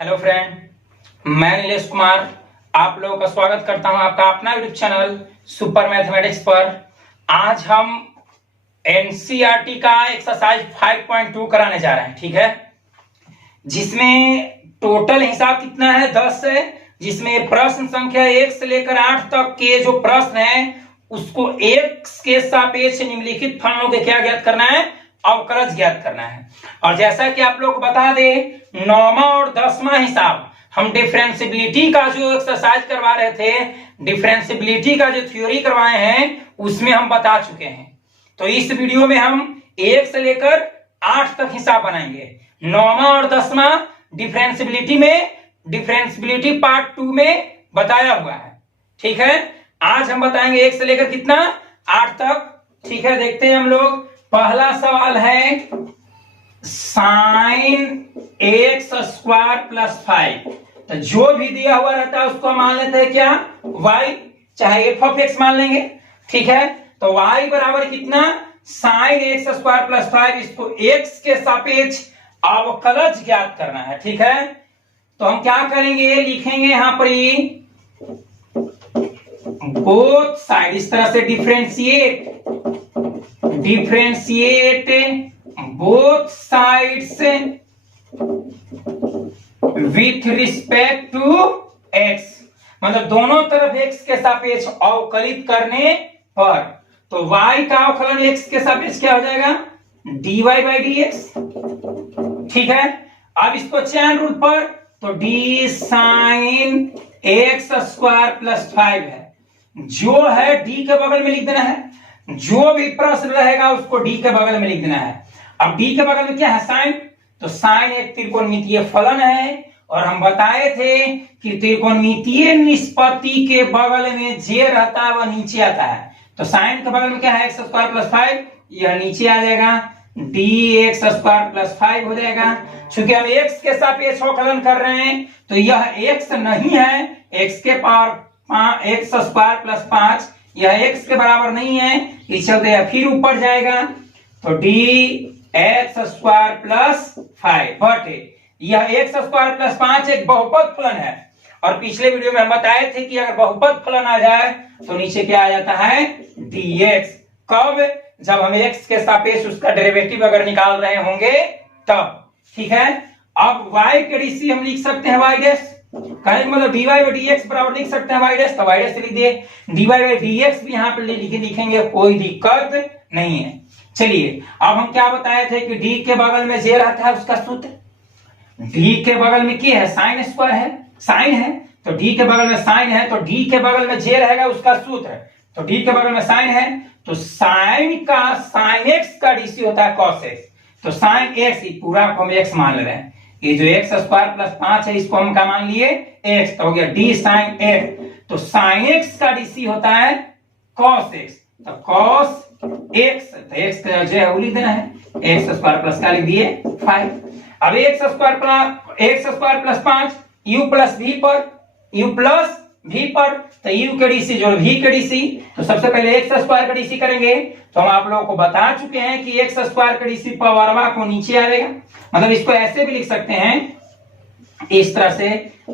Hello friend, मैं नीलेश कुमार आप लोगों का स्वागत करता हूं आपका अपना यूट्यूब चैनल सुपर मैथमेटिक्स पर। आज हम एनसीईआरटी का एक्सरसाइज 5.2 कराने जा रहे हैं, ठीक है, जिसमें टोटल हिसाब कितना है 10 है, जिसमें प्रश्न संख्या 1 से लेकर 8 तक के जो प्रश्न है उसको x के सापेक्ष निम्नलिखित फलनों के क्या ज्ञात करना है, अवकलज ज्ञात करना है। और जैसा कि आप लोग को बता दें, 9वां और 10वां हिसाब हम डिफरेंशियबिलिटी का जो एक्सरसाइज करवा रहे थे, डिफरेंशियबिलिटी का जो थ्योरी करवाए हैं उसमें हम बता चुके हैं। तो इस वीडियो में हम 1 से लेकर 8 तक हिसाब बनाएंगे। 9वां और 10वां डिफरेंशियबिलिटी में, डिफरेंशियबिलिटी पार्ट 2 में बताया हुआ है, ठीक है। आज हम बताएंगे 1 से लेकर कितना 8 तक, ठीक है। देखते हैं हम लोग। पहला सवाल है साइन एक्स स्क्वायर प्लस 5। तो जो भी दिया हुआ रहता है उसको मान लेते हैं क्या, y, चाहे एफ ऑफ एक्स मान लेंगे, ठीक है। तो y बराबर कितना, साइन एक्स स्क्वायर प्लस 5, इसको x के सापेक्ष अवकलज ज्ञात करना है, ठीक है। तो हम क्या करेंगे, लिखेंगे यहां पर बोथ साइड, इस तरह से differentiate both sides with respect to x, मतलब दोनों तरफ x के सापेक्ष अवकलित करने पर। तो y का अवकलन x के सापेक्ष क्या हो जाएगा, dy बाई dx, ठीक है। अब इसको चैन रूल पर, तो d sign x square plus 5 है, जो है d के बगल में लिख देना है, जो भी प्रश्न रहेगा उसको d के बगल में लिख देना है। अब d के बगल में क्या है, साइन, तो साइन एक त्रिकोणमितीय फलन है, और हम बताए थे कि त्रिकोणमितीय निष्पत्ति के बगल में जे रहता है वह नीचे आता है। तो साइन के बगल में क्या है, एक्स स्क्वायर प्लस 5, यह नीचे आ जाएगा, dx स्क्वायर प्लस 5 हो जाएगा। चूंकि हम x के सापेक्ष अवकलन कर रहे हैं तो यह x नहीं है, x के पावर एक्स स्क्वायर प्लस 5, यह x के बराबर नहीं है, इस चलते फिर ऊपर जाएगा, तो dx स्क्वायर प्लस 5 बटे यह एक्स स्क्वायर प्लस 5 एक बहुपद फलन है। और पिछले वीडियो में हम बताए थे कि अगर बहुपद फलन आ जाए तो नीचे क्या आ जाता है, dx। कब, जब हम x के सापेक्ष उसका डेरिवेटिव अगर निकाल रहे होंगे तब, ठीक है। अब y के डीसी हम लिख सकते हैं y डैश, कहने का मतलब dy बाई dx बराबर लिख सकते हैं y डैश, तो y डैश लिख दिए, dy बाई dx भी यहाँ पे लिखेंगे, कोई दिक्कत नहीं है। चलिए अब हम क्या बताए थे कि d के बगल में जे रहता है उसका सूत्र, d के बगल में क्या है, साइन स्क्वायर है, साइन है, तो d के बगल में साइन है, तो d के बगल में जे रहेगा उसका सूत्र, तो d के बगल में साइन है, तो साइन का साइन x का डीसी होता है cos x, तो साइन x पूरा को हम x मान ले रहे हैं, ये जो एक्स स्क्वायर प्लस 5 है इसको हम क्या मान लिए x, तो हो गया d साइन x। तो साइन x का डीसी होता है cos x, तो cos x, तो x का जो है वो लिख देना है, एक्स स्क्वायर प्लस का लिख दिए 5। अब x square plus 5 u plus v पर, u प्लस v पर, तो u के डीसी जो v के डीसी, तो सबसे पहले एक्स स्क्वायर का डीसी करेंगे। तो हम आप लोगों को बता चुके हैं कि एक्स स्क्वायर का डीसी पावरवा को नीचे आएगा, मतलब इसको ऐसे भी लिख सकते हैं इस तरह से,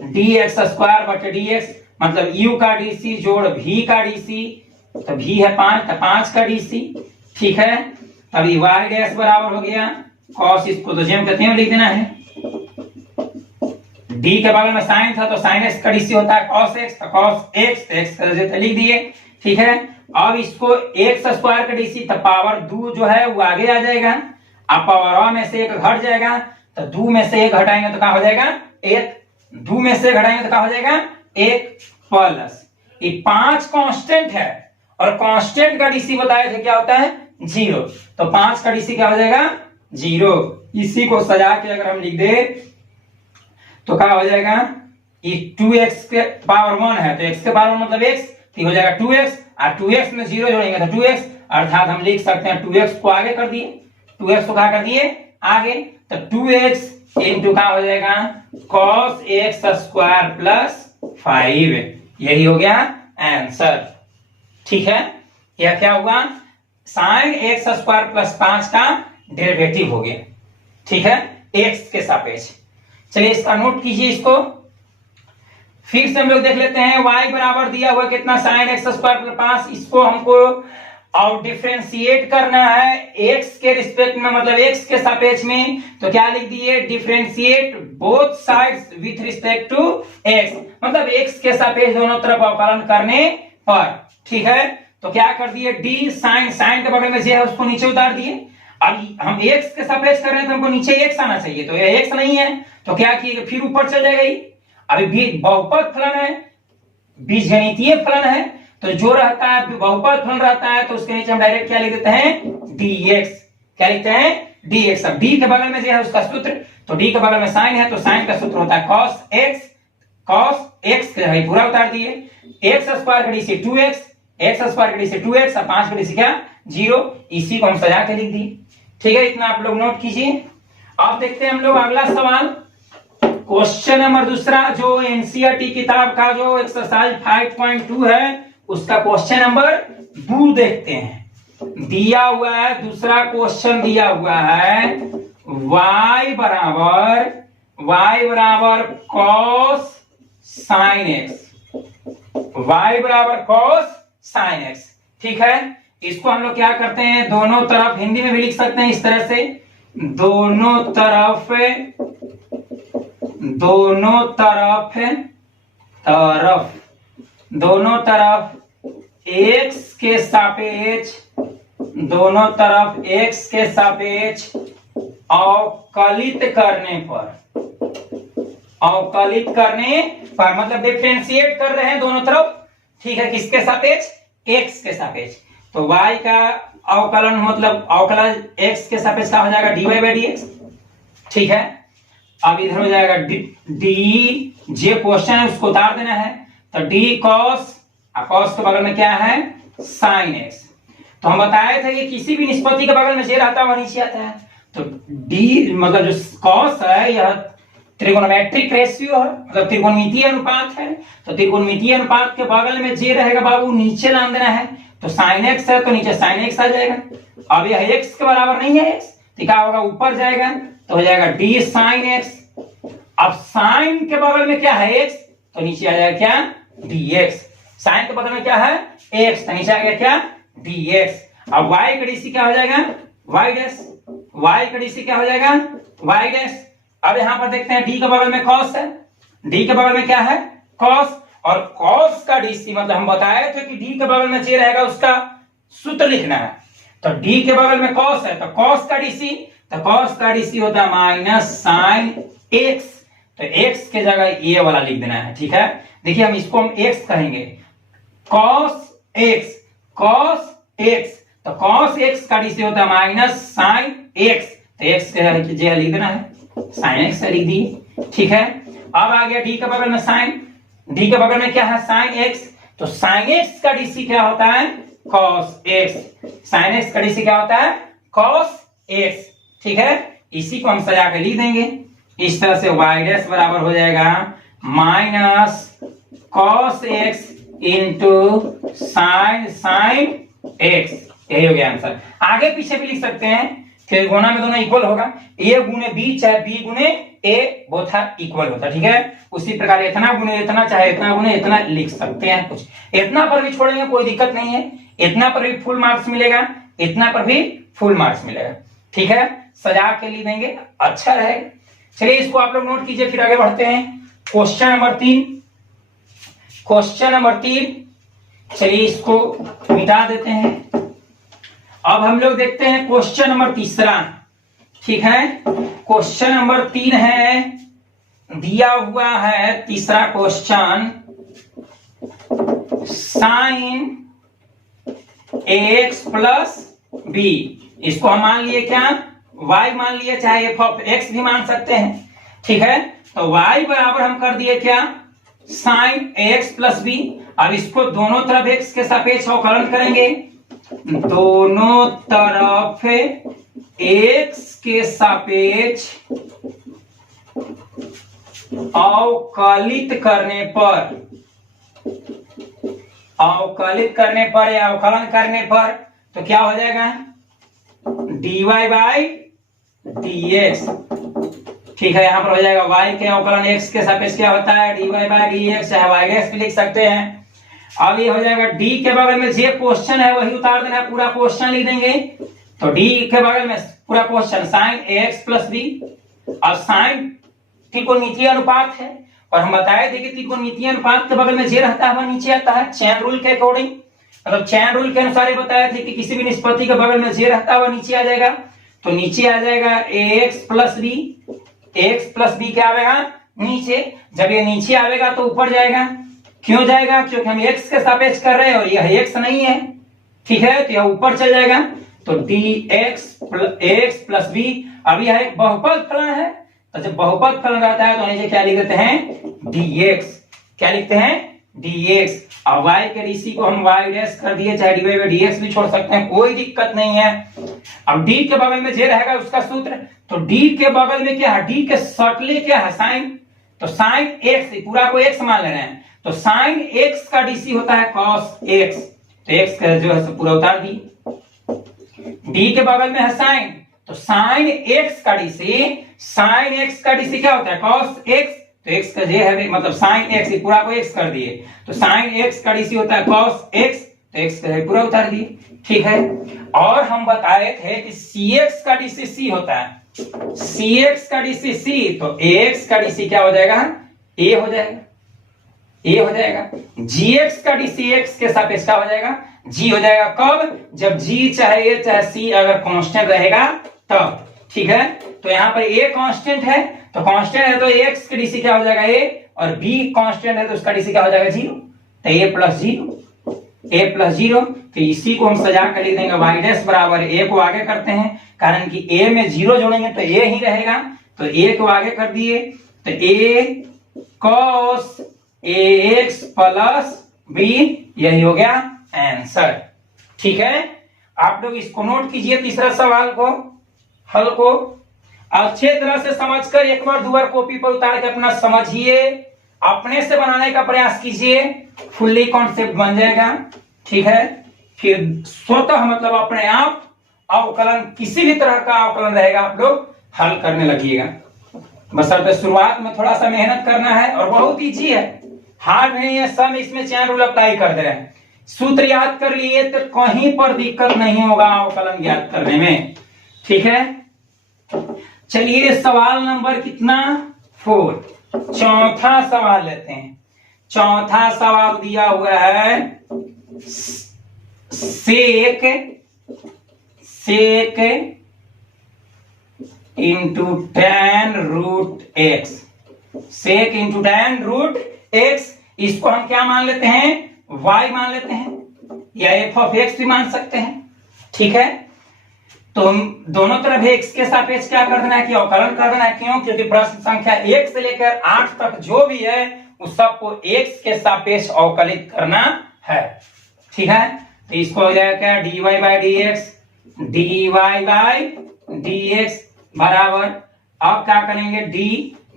dx स्क्वायर बटे dx, मतलब u का डीसी जोड़ v का डीसी, तो v है 5, तो 5 का डीसी, ठीक है। अभी y डैश बराबर हो गया cos, इसको तो जेम कहते हैं लिख देना है, d के बगल में साइन था तो साइन x का डीसी होता है cos x, तो cos x, तो x का जैसे लिख दिए, ठीक है। अब इसको एक्स स्क्वायर का डीसी, तो पावर 2 जो है वो आगे आ जाएगा, अब पावर में से 1 घट जाएगा, तो 2 में से 1 घटाएंगे तो क्या हो जाएगा 1, 2 में से घटाएंगे तो क्या हो जाएगा 1, प्लस ये 5 कांस्टेंट है, और कांस्टेंट का डीसी बताए थे क्या होता है 0, तो 5 का डीसी क्या हो जाएगा 0। इसी को सजा के अगर हम लिख दे तो क्या हो जाएगा, ये 2x के पावर 1 है, तो x के पावर 1 मतलब x, तो हो जाएगा 2x, और 2x में 0 जोड़ेंगे तो 2x, अर्थात हम लिख सकते हैं 2x को आगे कर दिए, 2x को क्या कर दिए आगे, तो 2x इंटू क्या हो जाएगा cos x स्क्वायर प्लस 5, यही हो गया आंसर, ठीक है। यह क्या हुआ, साइन एक्स स्क्वायर प्लस 5 का डेरिवेटिव हो गया, ठीक है, x के सापेक्ष। चलिए इसका नोट कीजिए इसको। फिर से हम लोग देख लेते हैं y बराबर दिया हुआ कितना sin x स्क्वायर प्लस 5, इसको हमको और डिफरेंशिएट करना है x के रिस्पेक्ट में, मतलब x के सापेक्ष में। तो क्या लिख दिए, differentiate both sides with respect to x, मतलब x के सापेक्ष दोनों तरफ अवकलन करने पर। ठीक है, तो क्या कर दिए, d sin के बगल में जो है उसको नीचे उतार दिए। अब हम x के सापेक्ष कर रहे हैं तो हमको नीचे x आना चाहिए, तो ये x नहीं है तो क्या किए, फिर ऊपर चल जाएगा। अभी भी बहुपद फलन है, बीजगणितीय फलन है, तो जो रहता है बहुपद फलन रहता है तो उसके नीचे हम डायरेक्ट क्या लिख देते हैं, dx। क्या लिखते हैं, dx। अब d के बगल में जो है उसका सूत्र, तो d के बगल में sin है तो sin का सूत्र होता है cos x के भाई पूरा उतार दिए, x स्क्वायर घड़ी से 2x, x स्क्वायर घड़ी से 2x और 5 घड़ी से क्या 0, इसी को हम सजा के लिख दिए। ठीक है, इतना आप लोग नोट कीजिए। अब देखते हैं हम लोग अगला सवाल, क्वेश्चन नंबर दूसरा, जो एनसीईआरटी किताब का जो एक्सरसाइज 5.2 है उसका क्वेश्चन नंबर 2 देखते हैं। दिया हुआ है, दूसरा क्वेश्चन दिया हुआ है y बराबर cos sin x, y बराबर cos sin x। ठीक है, इसको हम लोग क्या करते हैं, दोनों तरफ हिंदी में भी लिख सकते हैं इस तरह से, दोनों तरफ x के सापेक्ष अवकलित करने पर, मतलब डिफरेंशिएट कर रहे हैं दोनों तरफ। ठीक है, किसके सापेक्ष, x के सापेक्ष। तो y का अवकलन मतलब अवकलन x के सापेक्ष का हो जाएगा dy बाई dx। ठीक है, अब इधर हो जाएगा डी, जे क्वेश्चन है उसको उतार देना है, तो d cos, cos के बगल में क्या है sin x। तो हम बताए थे कि किसी भी निष्पत्ति के बगल में जे रहता है वह नीचे आता है, तो d मतलब जो cos है यह त्रिकोणमेट्रिक रेशियो है, मतलब त्रिकोणमितीय अनुपात है, तो त्रिकोणमितीय अनुपात के बगल में जे रहेगा बाबू नीचे लान देना है, तो sin x है तो नीचे sin x आ जाएगा। अब यह x के बराबर नहीं है x, तो क्या होगा, ऊपर जाएगा तो हो जाएगा d sin x। अब sin के बगल में क्या है x, तो नीचे आ जाएगा क्या dx। sin के बगल में क्या है x, तो नीचे आ गया क्या dx। अब y का dc क्या हो जाएगा y डैश, y का dc क्या हो जाएगा y डैश। अब यहां पर देखते हैं d के बगल में cos है, d के बगल में क्या है cos, और cos का dc मतलब हम बताए थे कि d के बगल में जे रहेगा उसका सूत्र लिखना है, तो d के बगल में cos है तो cos का dc, तो cos का dc होता है माइनस sin x, तो x के जगह ये वाला लिख देना है। ठीक है, देखिए हम इसको हम x कहेंगे, cos x, तो cos x का dc होता है माइनस sin x, तो x के जगह लिख देना है sin x लिख दिए। ठीक है, अब आ गया d के बगल में sin, d के बगल में क्या है sin x, तो sin x का dc क्या होता है cos x, sin x का dc क्या होता है cos x। ठीक है, इसी को हम सजा के लिख देंगे इस तरह से, y डैश बराबर हो जाएगा minus cos x into sin x। यही हो गया आंसर। आगे पीछे भी लिख सकते हैं, त्रिकोणा में दोनों इक्वल होगा, a गुने b चाहे b गुने a बोथ आर इक्वल होता है। ठीक है, उसी प्रकार इतना गुने इतना चाहे इतना गुने इतना लिख सकते हैं, कुछ इतना पर भी छोड़ेंगे कोई दिक्कत नहीं है, इतना पर भी फुल मार्क्स मिलेगा, इतना पर भी फुल मार्क्स मिलेगा। ठीक है, सजा के लिए देंगे, अच्छा रहेगा। चलिए इसको आप लोग नोट कीजिए, फिर आगे बढ़ते हैं। क्वेश्चन नंबर 3, चलिए इसको मिटा देते हैं। अब हम लोग देखते हैं क्वेश्चन नंबर 3। ठीक है, क्वेश्चन नंबर 3 है, दिया हुआ है तीसरा question, sin ax plus b, इसको हम मान लिए क्या y मान लिए, चाहे f ऑफ x भी मान सकते हैं। ठीक है, तो y बराबर हम कर दिए क्या sin ax प्लस b। अब इसको दोनों तरफ x के सापेक्ष अवकलन करेंगे, दोनों तरफ x के सापेक्ष अवकलित करने पर या अवकलन करने पर, तो क्या हो जाएगा dy बाई dx। ठीक है, यहाँ पर हो जाएगा y के अवकलन x के सापेक्ष क्या होता है, dy बाय dx, चाहे y डैश भी लिख सकते हैं। अब ये हो जाएगा d के बगल में जे क्वेश्चन है वही उतार देना है, पूरा क्वेश्चन लिख देंगे। तो d के बगल में पूरा question sin ax plus b। अब sin त्रिकोणमितीय अनुपात है और हम बताए थे कि त्रिकोणमितीय अनुपात के बगल में जे रहता है वह नीचे आता है, चैन रूल के अकॉर्डिंग, मतलब चैन रूल के अनुसार ये बताए थे कि किसी भी निष्पत्ति के बगल में जे रहता है वह नीचे आ जाएगा। तो नीचे आ जाएगा ax plus b, x plus b क्या आएगा नीचे। जब ये नीचे आएगा तो ऊपर जाएगा, क्यों जाएगा, क्योंकि हम x के सापेक्ष कर रहे हैं और यह x नहीं है, ठीक है, तो यह ऊपर चल जाएगा। तो dx प्लस b, अब यह एक बहुपद फलन है, तो जब बहुपद फलन रहता है तो नीचे क्या लिख देते हैं dx, क्या लिखते हैं dx। अब y के dc को हम y डैश कर दिए, चाहे dy बाय dx भी छोड़ सकते हैं, कोई दिक्कत नहीं है। अब d के बगल में जे रहेगा उसका सूत्र, तो d के बगल में क्या है, d के शॉर्टली क्या है sin, तो sin x, पूरा को x मान ले रहे हैं, तो sin x का dc होता है cos x, तो x का जो है पूरा उतार दी। d के बगल में है sin, तो sin x का dc क्या होता है cos x, तो x का जे है मतलब sin x, पूरा को x कर दिए, तो sin x का dc होता है cos x, तो x का है पूरा उतार दिए, ठीक है। और हम बताए थे कि cx का dc c होता है, cx का dc c, तो ax का dc क्या हो जाएगा a हो जाएगा, a हो जाएगा। gx का dc x के सापेक्ष क्या हो जाएगा g हो जाएगा, कब, जब g चाहे a चाहे c अगर कांस्टेंट रहेगा तब, ठीक है। तो यहाँ पर a कांस्टेंट है, तो कांस्टेंट है तो x का dc क्या हो जाएगा a, और b कांस्टेंट है तो उसका dc क्या हो जाएगा 0, तो a प्लस 0। तो इसी को हम सजा कर लिख देंगे y डैश बराबर a को आगे करते हैं, कारण कि a में 0 जोड़ेंगे तो a ही रहेगा, तो a को आगे कर दिए, तो a cos ax plus b, यही हो गया आंसर, ठीक है। आप लोग इसको नोट कीजिए, तीसरा सवाल को हल को अच्छे तरह से समझकर एक बार 2 बार कॉपी पर उतार के अपना समझिए, अपने से बनाने का प्रयास कीजिए, फुल्ली कॉन्सेप्ट बन जाएगा, ठीक है। फिर स्वतः मतलब अपने आप अवकलन, किसी भी तरह का अवकलन रहेगा आप लोग हल करने लगिएगा। बस शुरुआत में थोड़ा सा मेहनत करना है और बहुत इजी है, हार्ड नहीं है, सब इसमें चैन रूल अप्लाई कर दे रहे हैं। सूत्र याद कर लिए तो कहीं पर दिक्कत नहीं होगा अवकलन ज्ञात करने में, ठीक है। चलिए सवाल नंबर कितना 4, चौथा सवाल लेते हैं। चौथा सवाल दिया हुआ है सेक इंटू tan रूट x, सेक इंटू tan रूट x, इसको हम क्या मान लेते हैं y मान लेते हैं, या f ऑफ x भी मान सकते हैं, ठीक है। तो हम दोनों तरफ x के सापेक्ष क्या कर देना है कि अवकलन कर देना है, क्यों, क्योंकि प्रश्न संख्या 1 से लेकर 8 तक जो भी है उस सबको x के सापेक्ष अवकलित करना है, ठीक है। तो इसको हो जाएगा क्या dy बाय dx बराबर, अब क्या करेंगे d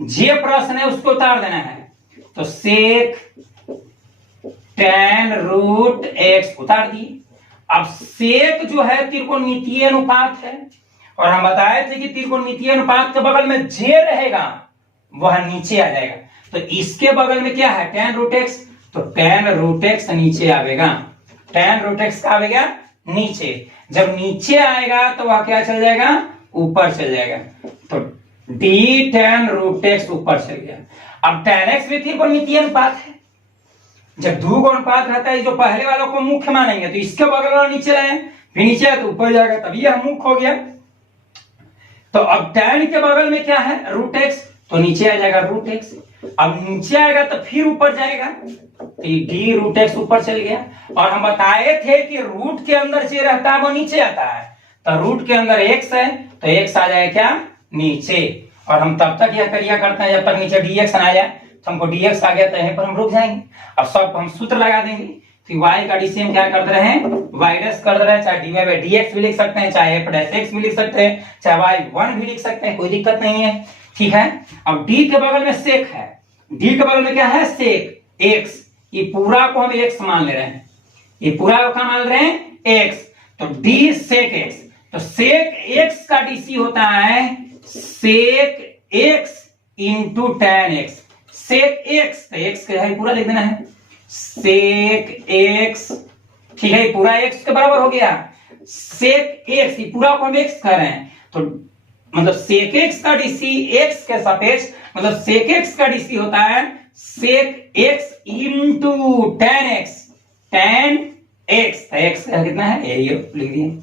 जे प्रश्न है उसको उतार देना है, तो सेक tan रूट x उतार दिए। अब सेक जो है त्रिकोणमितीय अनुपात है, और हम बताए थे कि त्रिकोणमितीय अनुपात के बगल में जे रहेगा वह नीचे आ जाएगा, तो इसके बगल में क्या है tan रूट x, तो tan रूट x नीचे आएगा, tan रूट x का आएगा नीचे, जब नीचे आएगा तो वह क्या चल जाएगा ऊपर चल जाएगा, तो d tan रूट x ऊपर चल गया। अब tan x भी त्रिकोणमितीय अनुपात है, जब दो का अनुपात रहता है, जो पहले वालों को मुख्य मानेंगे तो इसके बगल वाला नीचे रहे, फिर नीचे है तो ऊपर जाएगा, तभी यह मुख्य हो गया। तो अब tan के बगल में क्या है रूट x, तो नीचे आ जाएगा रूट x, अब नीचे आएगा तो फिर ऊपर जाएगा, तो डी रूट x ऊपर चल गया। और हम बताए थे कि रूट के अंदर जे रहता है वो नीचे आता है, तो रूट के अंदर x है तो x आ जाए क्या नीचे, और हम तब तक यह क्रिया करते हैं जब तक नीचे dx ना आ जाए, तो हमको dx आ गया तो यहीं पर हम रुक जाएंगे। अब सब हम सूत्र लगा देंगे, तो y का dc हम क्या कर रहे हैं y डैश कर रहे हैं, चाहे dy बाय dx भी लिख सकते हैं, चाहे f डैश x भी लिख सकते हैं, चाहे y1 भी लिख सकते हैं, कोई दिक्कत नहीं है, ठीक है। अब d के बगल में सेक है, d के बगल में क्या है सेक x, ये पूरा को हम x मान ले रहे हैं, ये पूरा को क्या मान रहे हैं x, तो d सेक x, तो सेक x का dc होता है sec x into tan x. Sec x, तो एक्स का है पूरा लिख देना है, सेक एक्स, ठीक है, पूरा एक्स के बराबर हो गया। सेक एक्स, ये पूरा को हम एक्स कर रहे हैं, तो मतलब सेक एक्स का डीसी एक्स के सापेक्ष, मतलब सेक एक्स का डीसी होता है sec x into tan x, tan x, x कितना है ये लिख दिए,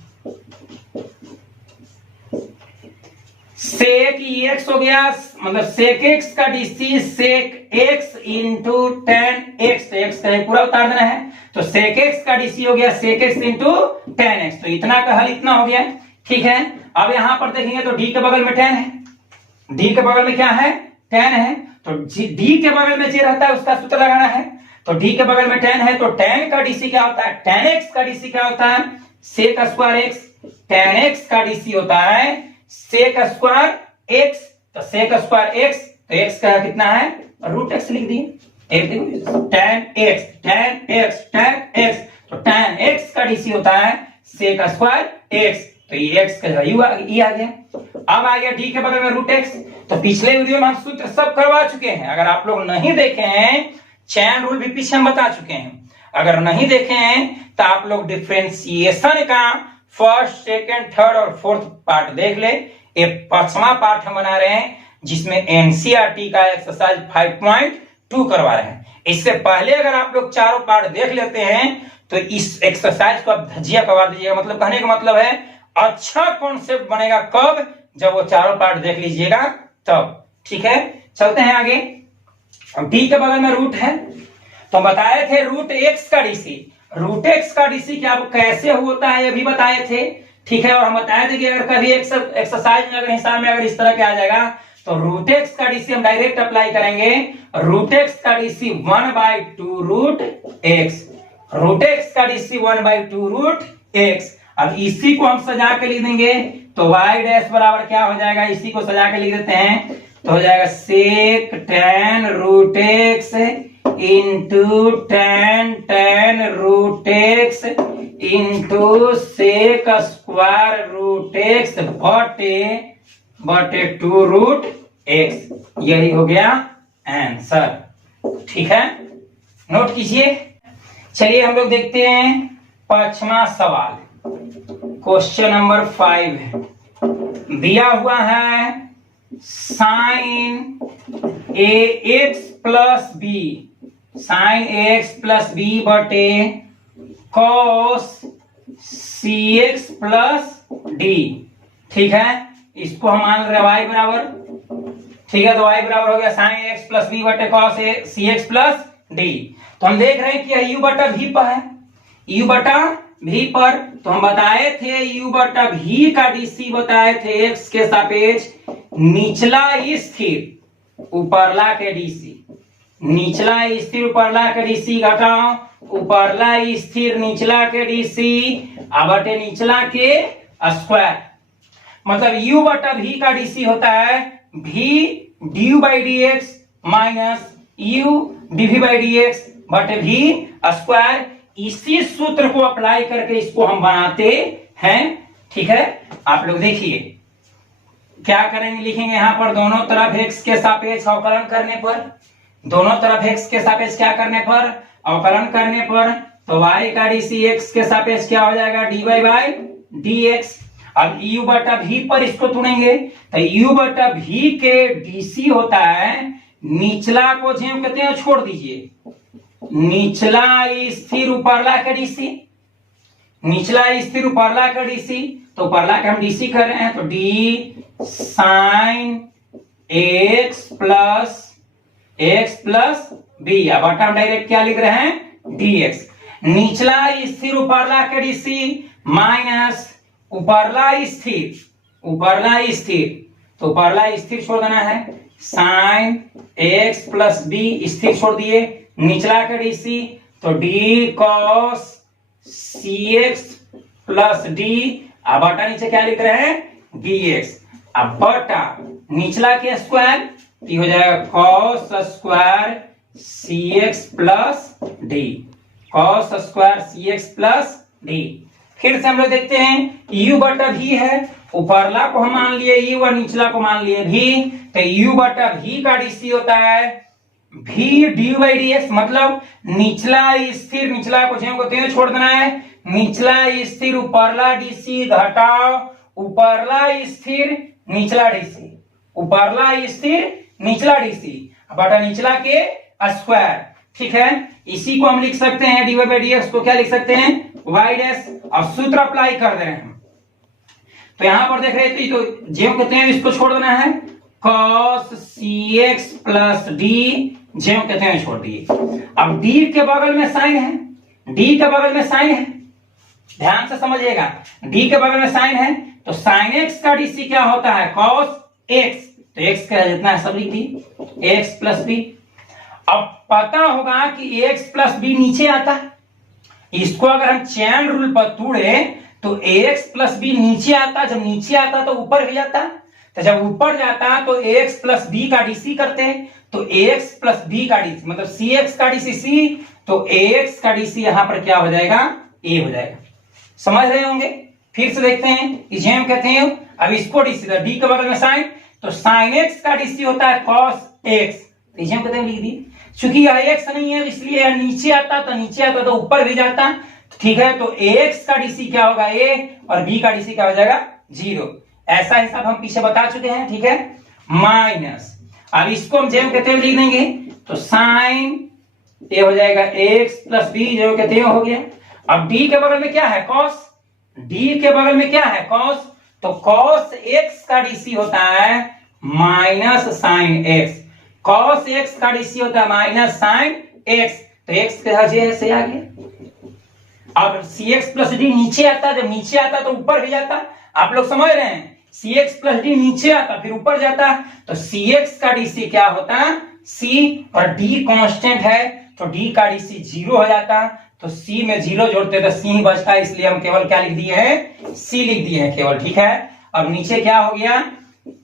सेक एक्स हो गया, मतलब सेक एक्स का DC sec x into tan x, x का पूरा उतार देना है, तो सेक एक्स का डीसी हो गया sec x into tan x, तो इतना का हल इतना हो गया, ठीक है। अब यहां पर देखेंगे तो डी के बगल में टेन है, डी के बगल में क्या है, टेन है, तो डी के बगल में जो रहता है उसका सूत्र लगाना है, तो डी के बगल में टेन है, तो टेन का डीसी क्या होता है, टेन एक्स का डीसी क्या होता है, sec square x, tan x का डीसी होता है सेक स्क्वायर एक्स, तो सेक स्क्वायर एक्स, तो एक्स का कितना है रूट एक्स लिख दिए, tan x, tan x, tan x, तो टेन एक्स का डीसी होता है सेक स्क्वायर एक्स, तो ये एक्स का यू आ गया। अब आ गया डी के बगल में रूट एक्स, तो पिछले वीडियो में हम सूत्र सब करवा चुके हैं, अगर आप लोग नहीं देखे हैं, चैन रूल भी पीछे हम बता चुके हैं, अगर नहीं देखे हैं तो आप लोग डिफरेंशिएशन का फर्स्ट, सेकंड, थर्ड और फोर्थ पार्ट देख ले। ये 5वां पार्ट हम बना रहे हैं जिसमें एनसीईआरटी का एक्सरसाइज 5.2 करवा रहे हैं। इससे पहले अगर आप लोग चारों पार्ट देख लेते हैं तो इस एक्सरसाइज को आप धज्जिया करवा दीजिएगा, मतलब कहने का मतलब है अच्छा कॉन्सेप्ट बनेगा कब, जब वो चारों पार्ट देख लीजिएगा तब, ठीक है। चलते हैं आगे। डी के बगल में रूट है, तो बताए थे रूट एक्स का डीसी, रूट एक्स का डीसी क्या कैसे होता है ये भी बताए थे, ठीक है। और हम बताए थे कि अगर कभी एक्सरसाइज में अगर हिसाब में अगर इस तरह के आ जाएगा तो रूट एक्स का डीसी हम डायरेक्ट अप्लाई करेंगे, रूट एक्स का DC 1/2 root x, root x का डीसी 1/2 रूट एक्स। अब इसी को हम सजा के लिख देंगे, तो y डैश बराबर क्या हो जाएगा, इसी को सजा के लिख देते हैं, तो हो जाएगा sec tan root x into tan root x into sec square root x बटे 2 रूट एक्स, यही हो गया आंसर, ठीक है, नोट कीजिए। चलिए हम लोग देखते हैं 5वां सवाल, क्वेश्चन नंबर 5 है, दिया हुआ है साइन ए एक्स प्लस बी, साइन ए एक्स प्लस बी बटे कॉस सी एक्स प्लस डी, ठीक है। इसको हम मान रहे वाई बराबर, ठीक है, तो वाई बराबर हो गया साइन एक्स प्लस बी बटे कॉस सी एक्स प्लस डी। तो हम देख रहे हैं कि यू बटा भी पर है, यू बटा भी पर, तो हम बताए थे यू बटा भी का डीसी बताए थे एक्स के सापेक्ष निचला स्थिर उपरला के डीसी, निचला स्थिर उपरला के डीसी घटाओ उपरला स्थिर निचला के डीसी बटे निचला के स्क्वायर, मतलब u बटा v का डीसी होता है v du by D x minus u dv by D x बटे v स्क्वायर। इसी सूत्र को अप्लाई करके इसको हम बनाते हैं, ठीक है। आप लोग देखिए क्या करेंगे, लिखेंगे यहां पर दोनों तरफ x के सापेक्ष अवकलन करने पर, दोनों तरफ x के सापेक्ष क्या करने पर अवकलन करने पर, तो y का डीसी x के सापेक्ष क्या हो जाएगा dy बाई dx। अब u बटा v पर इसको तुड़ेंगे, तो u बटा v के डीसी होता है निचला को जो कहते हैं छोड़ दीजिए, निचला स्थिर उपरला का डीसी, निचला स्थिर उपरला का डीसी, तो उपरला का हम डीसी कर रहे हैं, तो d sine x plus b, अब हम डायरेक्ट क्या लिख रहे हैं dx, निचला स्थिर उपरला का डीसी माइनस उपरला स्थिर, तो उपरला स्थिर छोड़ देना है, साइन एक्स प्लस बी स्थिर छोड़ दिए, निचला का डीसी, तो डी कॉस सी एक्स प्लस डी, अब बटा नीचे क्या लिख रहे हैं dx, अब बटा निचला के स्क्वायर, ये हो जाएगा cos square c x plus d, cos square c x plus d. फिर से हम लोग देखते हैं u बटा v है, ऊपरला को हम मान लिए यू और निचला को मान लिए भी, तो यू बटा भी का डीसी होता है भी डी बाई डी एक्स, मतलब निचला स्थिर, निचला को ज्यों को त्यों छोड़ देना है, निचला स्थिर ऊपरला डीसी घटाओ ऊपरला स्थिर निचला डीसी, ऊपरला स्थिर निचला डीसी बटा निचला के स्क्वायर। ठीक है, इसी को हम लिख सकते हैं डी बाई डी एक्स को क्या लिख सकते हैं वाई डैश। अब सूत्र अप्लाई कर दे रहे हैं हम, तो यहां पर देख रहे थे तो ज्यों कहते हैं इसको छोड़ देना है cos cx प्लस डी, ज्यों कहते हैं छोड़ दिए। अब d के बगल में साइन है, d के बगल में साइन है, ध्यान से समझिएगा, d के बगल में साइन है तो sin x का डीसी क्या होता है cos x, तो x का जितना है सब लिख दी x प्लस बी। अब पता होगा कि x प्लस बी नीचे आता है, इसको अगर हम चैन रूल पर तोड़े तो ax प्लस बी नीचे आता, जब नीचे आता तो ऊपर भी जाता, तो जब ऊपर जाता तो ax प्लस बी का डीसी करते हैं, तो ax प्लस बी का डीसी मतलब cx का डीसी c, तो ax का डीसी यहां पर क्या हो जाएगा a हो जाएगा। समझ रहे होंगे, फिर से देखते हैं कि जेम कहते हैं अब इसको डीसी डी के बगल में साइन, तो साइन x का डीसी होता है cos x, तो जेम कहते हैं लिख दिए। चूंकि यह x नहीं है इसलिए यह नीचे आता, तो नीचे आता तो ऊपर भी जाता, ठीक है, तो ax का डीसी क्या होगा a और b का डीसी क्या हो जाएगा 0। ऐसा हिसाब हम पीछे बता चुके हैं। ठीक है, माइनस अब इसको हम जेम कहते हुए लिख देंगे, तो साइन ए हो जाएगा x प्लस बी जो कहते हो गया। अब d के बगल में क्या है cos, d के बगल में क्या है cos, तो cos x का डीसी होता है minus sine x, cos x का डीसी होता है माइनस साइन x, तो x के जगह से आ गया। अब cx प्लस डी नीचे आता, जब नीचे आता तो ऊपर भी जाता, आप लोग समझ रहे हैं, cx प्लस डी नीचे आता फिर ऊपर जाता, तो cx का डीसी क्या होता है c, और d कांस्टेंट है तो d का डीसी 0 हो जाता, तो c में 0 जोड़ते तो c ही बचता, इसलिए हम केवल क्या लिख दिए हैं c लिख दिए हैं केवल। ठीक है, अब नीचे क्या हो गया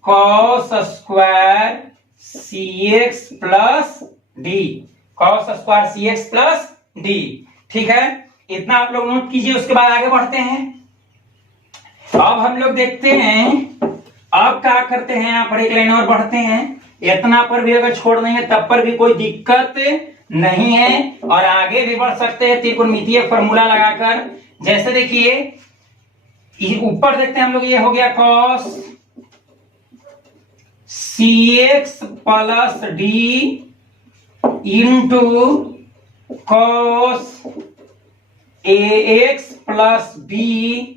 cos square cx plus D, cos square cx plus D. ठीक है, इतना आप लोग नोट कीजिए, उसके बाद आगे बढ़ते हैं। अब हम लोग देखते हैं अब क्या करते हैं, यहाँ पर एक लाइन और बढ़ते हैं, इतना पर भी अगर छोड़ देंगे तब पर भी कोई दिक्कत नहीं है और आगे भी बढ़ सकते हैं त्रिकोणमितीय फॉर्मूला लगाकर। जैसे देखिए ऊपर देखते हैं हम लोग, ये हो गया cos cx plus d into cos ax plus b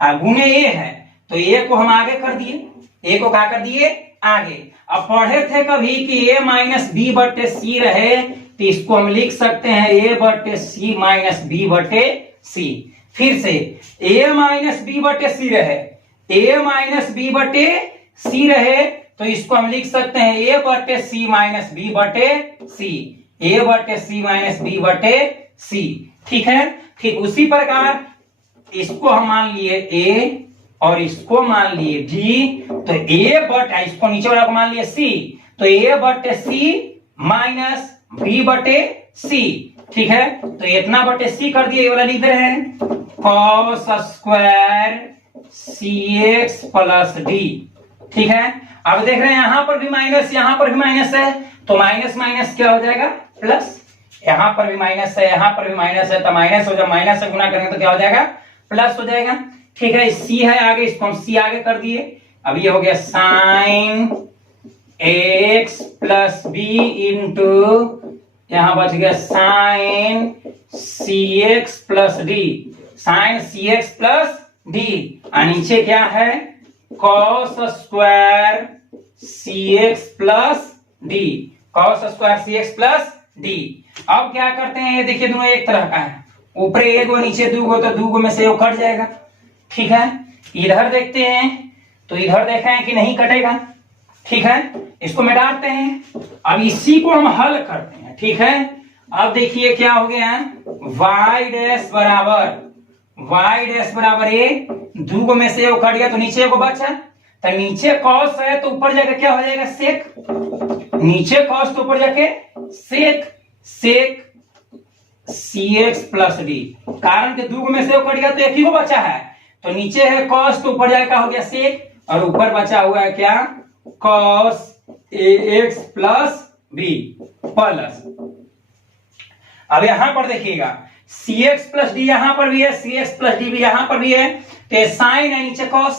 गुणे ए है, तो ए को हम आगे कर दिए, ए को क्या कर दिए आगे। अब पढ़े थे कभी कि ए माइनस बी बटे सी रहे, तो इसको हम लिख सकते हैं ए बटे सी माइनस बी बटे सी। फिर से ए माइनस बी बटे सी रहे, ए माइनस बी बटे सी रहे, तो इसको हम लिख सकते हैं ए बटे सी माइनस बी बटे सी, ए बटे सी माइनस बी बटे सी। ठीक है, ठीक उसी प्रकार इसको हम मान लिए a और इसको मान लिए d, तो a बटे इसको नीचे वाला को मान लिए c, तो a बटे c माइनस b बटे c। ठीक है, तो इतना बटे c कर दिए, ये वाला लिख रहे हैं cos square cx plus d। ठीक है, अब देख रहे हैं यहां पर भी माइनस यहां पर भी माइनस है, तो माइनस माइनस क्या हो जाएगा प्लस, यहां पर भी माइनस है यहां पर भी माइनस है, तो माइनस हो, जब माइनस से गुना करेंगे तो क्या हो जाएगा प्लस हो जाएगा। ठीक है, सी है आगे, इसको हम सी आगे कर दिए। अब ये हो गया sine x plus b into यहां बच गया sine c x plus d, sine c x plus d, और नीचे क्या है cos square c x plus d, cos square c x plus d. अब क्या करते हैं, ये देखिए दोनों एक तरह का है, ऊपर एक गो नीचे दो गो, तो दो गो में से वो कट जाएगा। ठीक है, इधर देखते हैं तो इधर देखा है कि नहीं कटेगा। ठीक है, इसको मिटाते हैं, अब इसी को हम हल करते हैं। ठीक है, अब देखिए क्या हो गया, y डैश बराबर ए, दो गो में से वो कट गया तो नीचे को बचा, तो नीचे कॉस है तो ऊपर जाके क्या हो जाएगा सेक, नीचे कॉस तो ऊपर जाके सेक, सेक सी एक्स प्लस डी, कारण के दो में से वो कट गया तो एक ही को बचा है, तो नीचे है cos तो ऊपर जाएगा हो गया sec, और ऊपर बचा हुआ है क्या, cos ax plus b plus. अब यहां पर देखिएगा cx प्लस डी यहां पर भी है, cx प्लस डी भी यहां पर भी है, तो ये साइन है नीचे cos,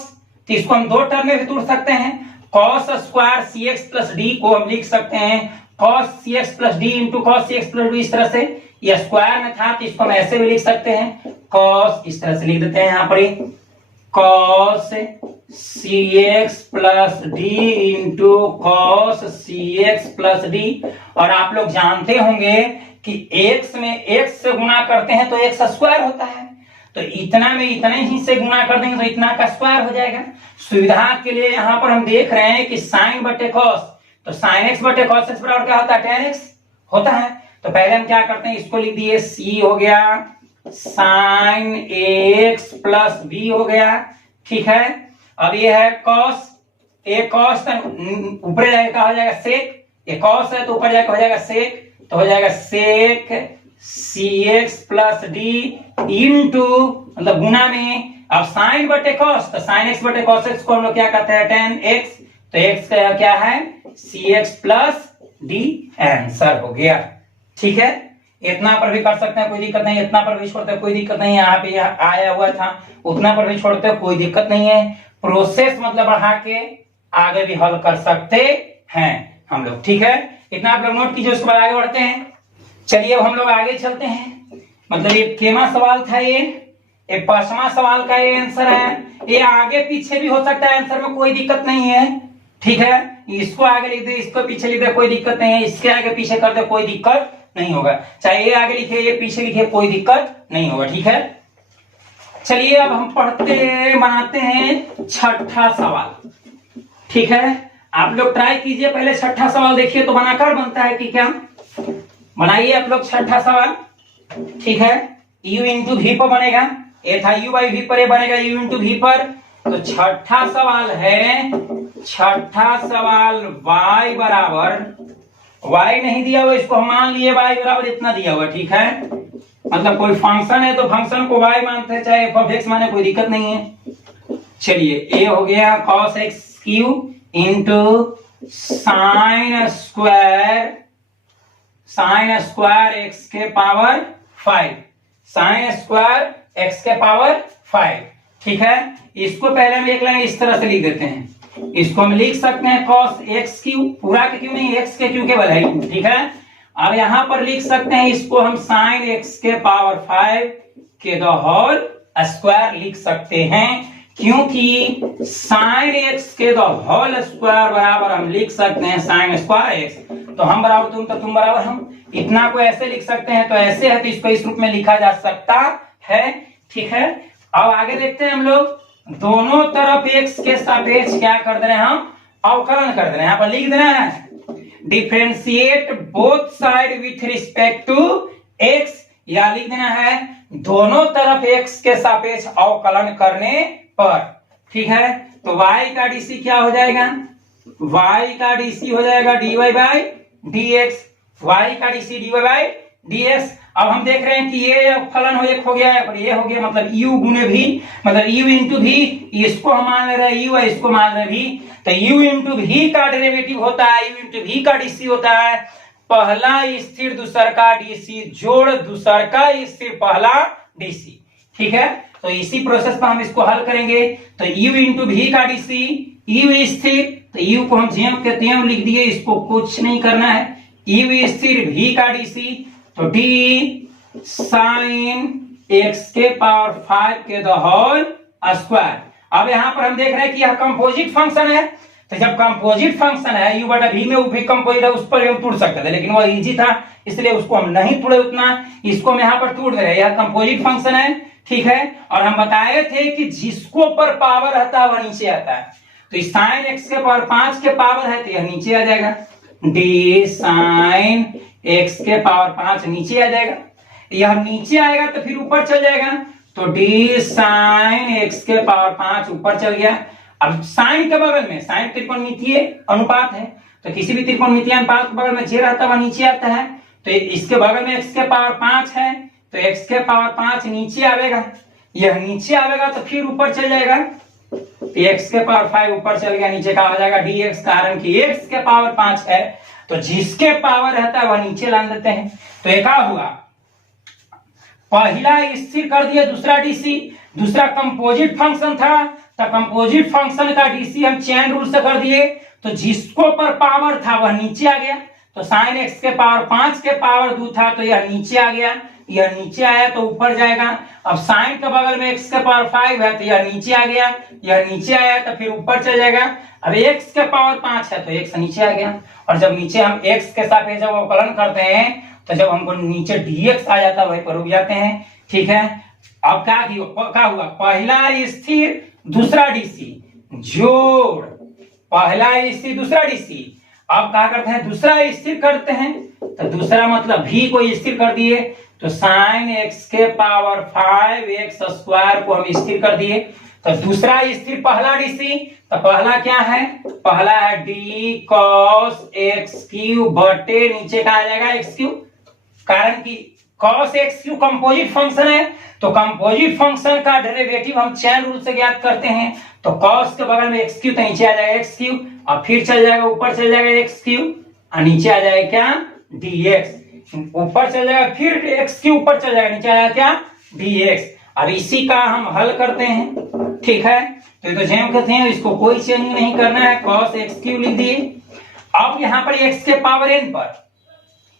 तो इसको हम दो टर्म में भी तोड़ सकते हैं। cos square cx plus D को हम लिख सकते हैं cos cx plus d into cos cx plus D, इस तरह से। ये स्क्वायर में था तो इसको हम ऐसे भी लिख सकते हैं cos, इस तरह से लिख देते हैं यहाँ पर cos cx plus d into cos cx plus d. और आप लोग जानते होंगे कि x में x से गुणा करते हैं तो x स्क्वायर होता है, तो इतना में इतने ही से गुणा कर देंगे तो इतना का स्क्वायर हो जाएगा। सुविधा के लिए यहाँ पर हम देख रहे हैं कि साइन बटे कॉस, तो साइन एक्स बटे कॉस एक्स बराबर क्या होता है, tan x होता है। तो पहले हम क्या करते हैं, इसको लिख दिए c हो गया साइन x प्लस b हो गया, ठीक है। अब ये है कॉस, ए कॉस ऊपर जाएगा हो जाएगा सेक, ये कॉस है तो ऊपर जाएगा हो जाएगा सेक, तो हो जाएगा सेक cx प्लस डी इंटू मतलब गुना में, अब साइन बटे कॉस, तो साइन x बटे कॉस x को हम लोग क्या कहते हैं tan x, तो x का क्या है cx प्लस डी, आंसर हो गया, ठीक है। इतना पर भी कर सकते हैं कोई दिक्कत नहीं, इतना पर भी छोड़ते हैं कोई दिक्कत नहीं, यहाँ पे आया हुआ था उतना पर भी छोड़ते हैं कोई दिक्कत नहीं है। प्रोसेस मतलब बढ़ा के आगे भी हल कर सकते हैं हम लोग, ठीक है। इतना आप लोग नोट कीजिए, उसके बाद आगे बढ़ते हैं। चलिए अब हम लोग आगे चलते हैं, मतलब ये केमा सवाल था, ये पांचवा सवाल का ये आंसर है। ये आगे पीछे भी हो सकता है आंसर में, कोई दिक्कत नहीं है, ठीक है। इसको आगे लिख दे, इसको पीछे लिख दे, कोई दिक्कत नहीं है, इसके आगे पीछे कर दे, कोई दिक्कत नहीं होगा, चाहे ये आगे लिखे ये पीछे लिखे कोई दिक्कत नहीं होगा, ठीक है। चलिए अब हम पढ़ते बनाते हैं छठा सवाल, ठीक है। आप लोग ट्राई कीजिए, पहले छठा सवाल देखिए तो बनाकर बनता है कि क्या, बनाइए आप लोग छठा सवाल, ठीक है। u इंटू वी पर बनेगा, ये था u बाई वी पर, ये बनेगा u इंटू वी पर। तो छठा सवाल है, छठा सवाल y बराबर, y नहीं दिया हुआ, इसको हम मान लिए y बराबर इतना दिया हुआ, ठीक है। मतलब कोई फंक्शन है तो फंक्शन को y मानते हैं, चाहे f(x) माने, कोई दिक्कत नहीं है। चलिए a हो गया cos x Q into sine square x के पावर 5, साइन स्क्वायर एक्स के पावर 5, ठीक है। इसको पहले हम एक लाइन इस तरह से लिख देते हैं, इसको हम लिख सकते हैं cos x क्यू, पूरा के क्यू नहीं, x के क्यू केवल है, ठीक है। अब यहां पर लिख सकते हैं इसको हम साइन x के पावर 5 के द होल स्क्वायर लिख सकते हैं, क्योंकि साइन x के द होल स्क्वायर बराबर हम लिख सकते हैं साइन स्क्वायर x, तो हम बराबर तुम तो तुम बराबर हम, इतना को ऐसे लिख सकते हैं, तो ऐसे है तो इसको इस रूप में लिखा जा सकता है, ठीक है। अब आगे देखते हैं हम लोग, दोनों तरफ x के सापेक्ष क्या कर दे रहे हैं, हम अवकलन कर दे रहे हैं। यहाँ पर लिख देना है differentiate both side with respect to x, या लिख देना है दोनों तरफ x के सापेक्ष अवकलन करने पर, ठीक है। तो y का dc क्या हो जाएगा, y का dc हो जाएगा dy बाई dx, y का dc dy बाई dx। अब हम देख रहे हैं कि ये फलन हो एक हो गया है और ये हो गया, मतलब u गुने भी, मतलब u इंटू भी, इसको हम मान ले रहे हैं u है, इसको मान रहे भी, तो u इंटू भी का डेरिवेटिव होता है, u इंटू भी का dc होता है पहला स्थिर दूसर का dc जोड़ दूसर का स्थिर पहला dc, ठीक है। तो इसी प्रोसेस पर हम इसको हल करेंगे, तो u इंटू भी का dc, u स्थिर, तो u को हम ज्यों के त्यों लिख दिए, इसको कुछ नहीं करना है, u स्थिर v का dc, तो d साइन x के पावर 5 के द होल स्क्वायर। अब यहां पर हम देख रहे हैं कि यह कंपोजिट फंक्शन है, तो जब कंपोजिट फंक्शन है u बटा v में, वो भी कंपोजिट है, उस पर हम तोड़ सकते थे, लेकिन वो इजी था इसलिए उसको हम नहीं तोड़े उतना, इसको हम यहाँ पर तोड़ दे रहे हैं। यह कंपोजिट फंक्शन है, ठीक है। और हम बताए थे कि जिसको पर पावर आता है वह नीचे आता है, तो साइन x के पावर 5 के पावर है तो यह नीचे आ जाएगा, d साइन x के पावर 5 नीचे आ जाएगा, यह नीचे आएगा तो फिर ऊपर चल जाएगा, तो d साइन x के पावर 5 ऊपर चल गया। अब साइन के बगल में, साइन त्रिकोणमितीय अनुपात है, तो किसी भी त्रिकोणमितीय अनुपात के बगल में जे रहता है वह नीचे आता है, तो इसके बगल में x के पावर 5 है, तो x के पावर 5 नीचे आएगा, यह नीचे आएगा तो फिर ऊपर चल जाएगा, तो x के पावर 5 ऊपर चल गया, नीचे का हो जाएगा dx, कारण कि x के पावर 5 है तो जिसके पावर रहता है वह नीचे ला देते हैं। तो एक हुआ, पहला स्थिर कर दिया, दूसरा डीसी, दूसरा कंपोजिट फंक्शन था तो कंपोजिट फंक्शन का डीसी हम चेन रूल से कर दिए, तो जिसको पर पावर था वह नीचे आ गया, तो साइन एक्स के पावर 5 के पावर 2 था तो यह नीचे आ गया, यह नीचे आया तो ऊपर जाएगा। अब साइन के बगल में x के पावर 5 है तो यह नीचे आ गया, यह नीचे आया तो फिर ऊपर चल जाएगा। अब x के पावर 5 है तो x नीचे आ गया, और जब नीचे हम x के सापेक्ष जब अवकलन करते हैं तो जब हमको नीचे dx आ जाता है वहीं पर रुक जाते हैं। ठीक है, अब क्या हुआ, पहला स्थिर दूसरा डीसी जोड़, पहला स्थिर दूसरा डीसी। अब क्या करते हैं, दूसरा स्थिर करते हैं, तो दूसरा मतलब भी को स्थिर कर दिए, तो साइन एक्स के पावर 5x स्क्वायर को हम स्थिर कर दिए। तो दूसरा स्थिर पहला डीसी, तो पहला क्या है, पहला है डी कॉस एक्स क्यू बटे नीचे का आ जाएगा एक्स क्यू, कारण कि cos x Q composite function है, तो कंपोजिट फंक्शन का डेरिवेटिव हम चेन रूल से ज्ञात करते हैं, तो cos के बगल में एक्स क्यू तो नीचे आ जाएगा एक्स क्यू, और फिर चल जाएगा ऊपर चल जाएगा एक्स क्यू, और नीचे आ जाएगा क्या dx, ऊपर चल जाएगा फिर एक्स क्यू ऊपर चल जाएगा, नीचे आएगा क्या dx। अब इसी का हम हल करते हैं। ठीक है, तो ये तो जेम कहते हैं, इसको कोई चेंज नहीं करना है, cos एक्स क्यू लिख दिए। अब यहाँ पर x के पावर n पर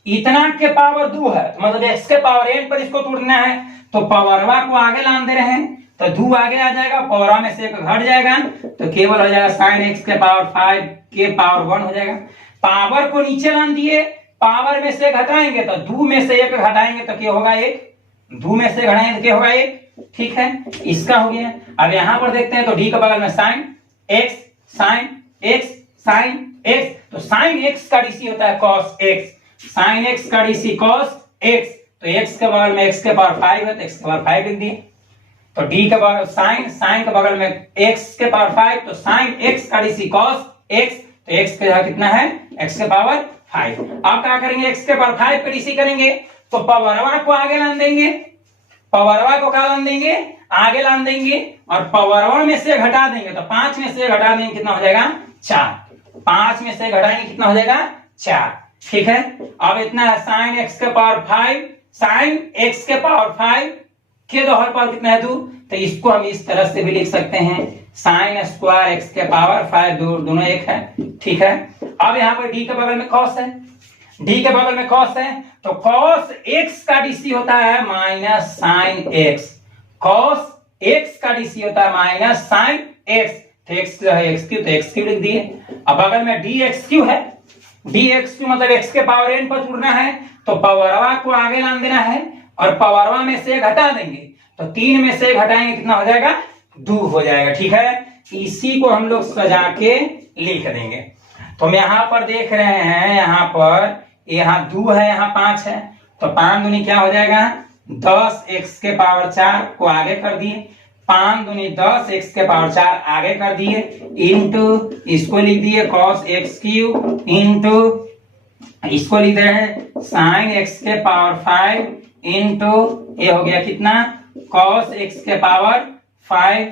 इतना के पावर 2 है, तो मतलब x के पावर n पर इसको तोड़ना है, तो पावरवा को आगे लान दे रहे हैं, तो 2 आगे आ जाएगा, पावरवा में से एक घट जाएगा, तो केवल हो जाएगा साइन x के पावर 5 के पावर 1 हो जाएगा। पावर को नीचे लान दिए, पावर में से घटाएंगे तो 2 में से 1 घटाएंगे तो क्या होगा 1, 2 में से घटाएंगे तो क्या होगा 1। ठीक है, इसका हो गया। अब यहां पर देखते हैं तो डी के बगल में sine x sine x sine x, तो साइन x का डीसी होता है cos x, साइन x का डीसी cos x, तो x के बगल में x के पावर 5 है तो x के पावर 5 लिख दिए, तो d के बगल साइन के बगल में x के पावर 5, तो साइन x का डीसी cos x, तो x के जगह कितना है x के पावर 5। अब क्या करेंगे, x के पावर 5 पे डीसी करेंगे, तो पावरवा को आगे लान देंगे, पावरवा को क्या लान देंगे आगे लान देंगे, और पावरवा में से घटा देंगे, तो 5 में से घटा देंगे कितना हो जाएगा 4, 5 में से घटाएंगे कितना हो जाएगा 4। ठीक है, अब इतना है साइन एक्स के पावर 5, साइन एक्स के पावर 5 के दोहर पर कितना है 2, तो इसको हम इस तरह से भी लिख सकते हैं साइन स्क्वायर एक्स के पावर 5, दोनों एक है। ठीक है, अब यहाँ पर डी के बगल में कॉस है, डी के बगल में कॉस है, तो कॉस एक्स का डीसी होता है minus sine x, cos x का डीसी होता है माइनस साइन एक्स, तो एक्स जो है एक्स क्यू, तो एक्स क्यू लिख दिए। अब बगल में डी एक्स क्यू है, डी एक्स क्यू मतलब एक्स के पावर एन पर जुड़ना है, तो पावरवा को आगे लान देना है, और पावरवा में से घटा देंगे, तो 3 में से घटाएंगे कितना हो जाएगा 2 हो जाएगा। ठीक है, इसी को हम लोग सजा के लिख देंगे। तो हम यहाँ पर देख रहे हैं, यहाँ पर यहाँ 2 है, यहाँ 5 है, तो 5 दूनी क्या हो जाएगा 10 x के पावर 4 को आगे कर दिए, 5 दूनी 10 x के पावर 4 आगे कर दिए, इंटू इसको लिख दिए cos x क्यू, इंटू इसको लिख रहे हैं साइन x के पावर 5, इंटू ये हो गया कितना cos x के पावर 5।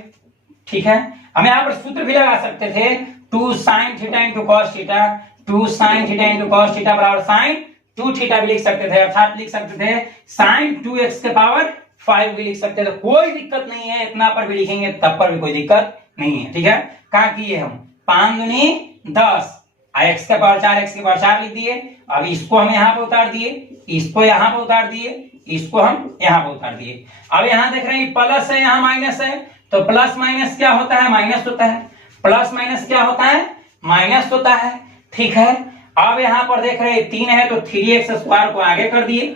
ठीक है, हम यहाँ पर सूत्र भी लगा सकते थे 2 sin theta into cos theta, 2 sin theta into cos theta बराबर sin 2 थीटा भी लिख सकते थे, अर्थात लिख सकते थे sin 2x के पावर 5 भी लिख सकते थे, कोई दिक्कत नहीं है, इतना पर भी लिखेंगे तब पर भी कोई दिक्कत नहीं है। ठीक है, क्या किए हम 5 दूनी 10, x के पावर 4 x के पावर 4 लिख दिए, अब इसको हम यहाँ पे उतार दिए, इसको यहाँ पे उतार दिए, इसको हम यहाँ पे उतार दिए। अब यहाँ देख रहे हैं प्लस है, यहाँ माइनस है, तो प्लस माइनस क्या होता है माइनस होता है, प्लस माइनस क्या होता है माइनस होता है। ठीक है, अब यहाँ पर देख रहे हैं 3 है, तो 3x स्क्वायर को आगे कर दिए,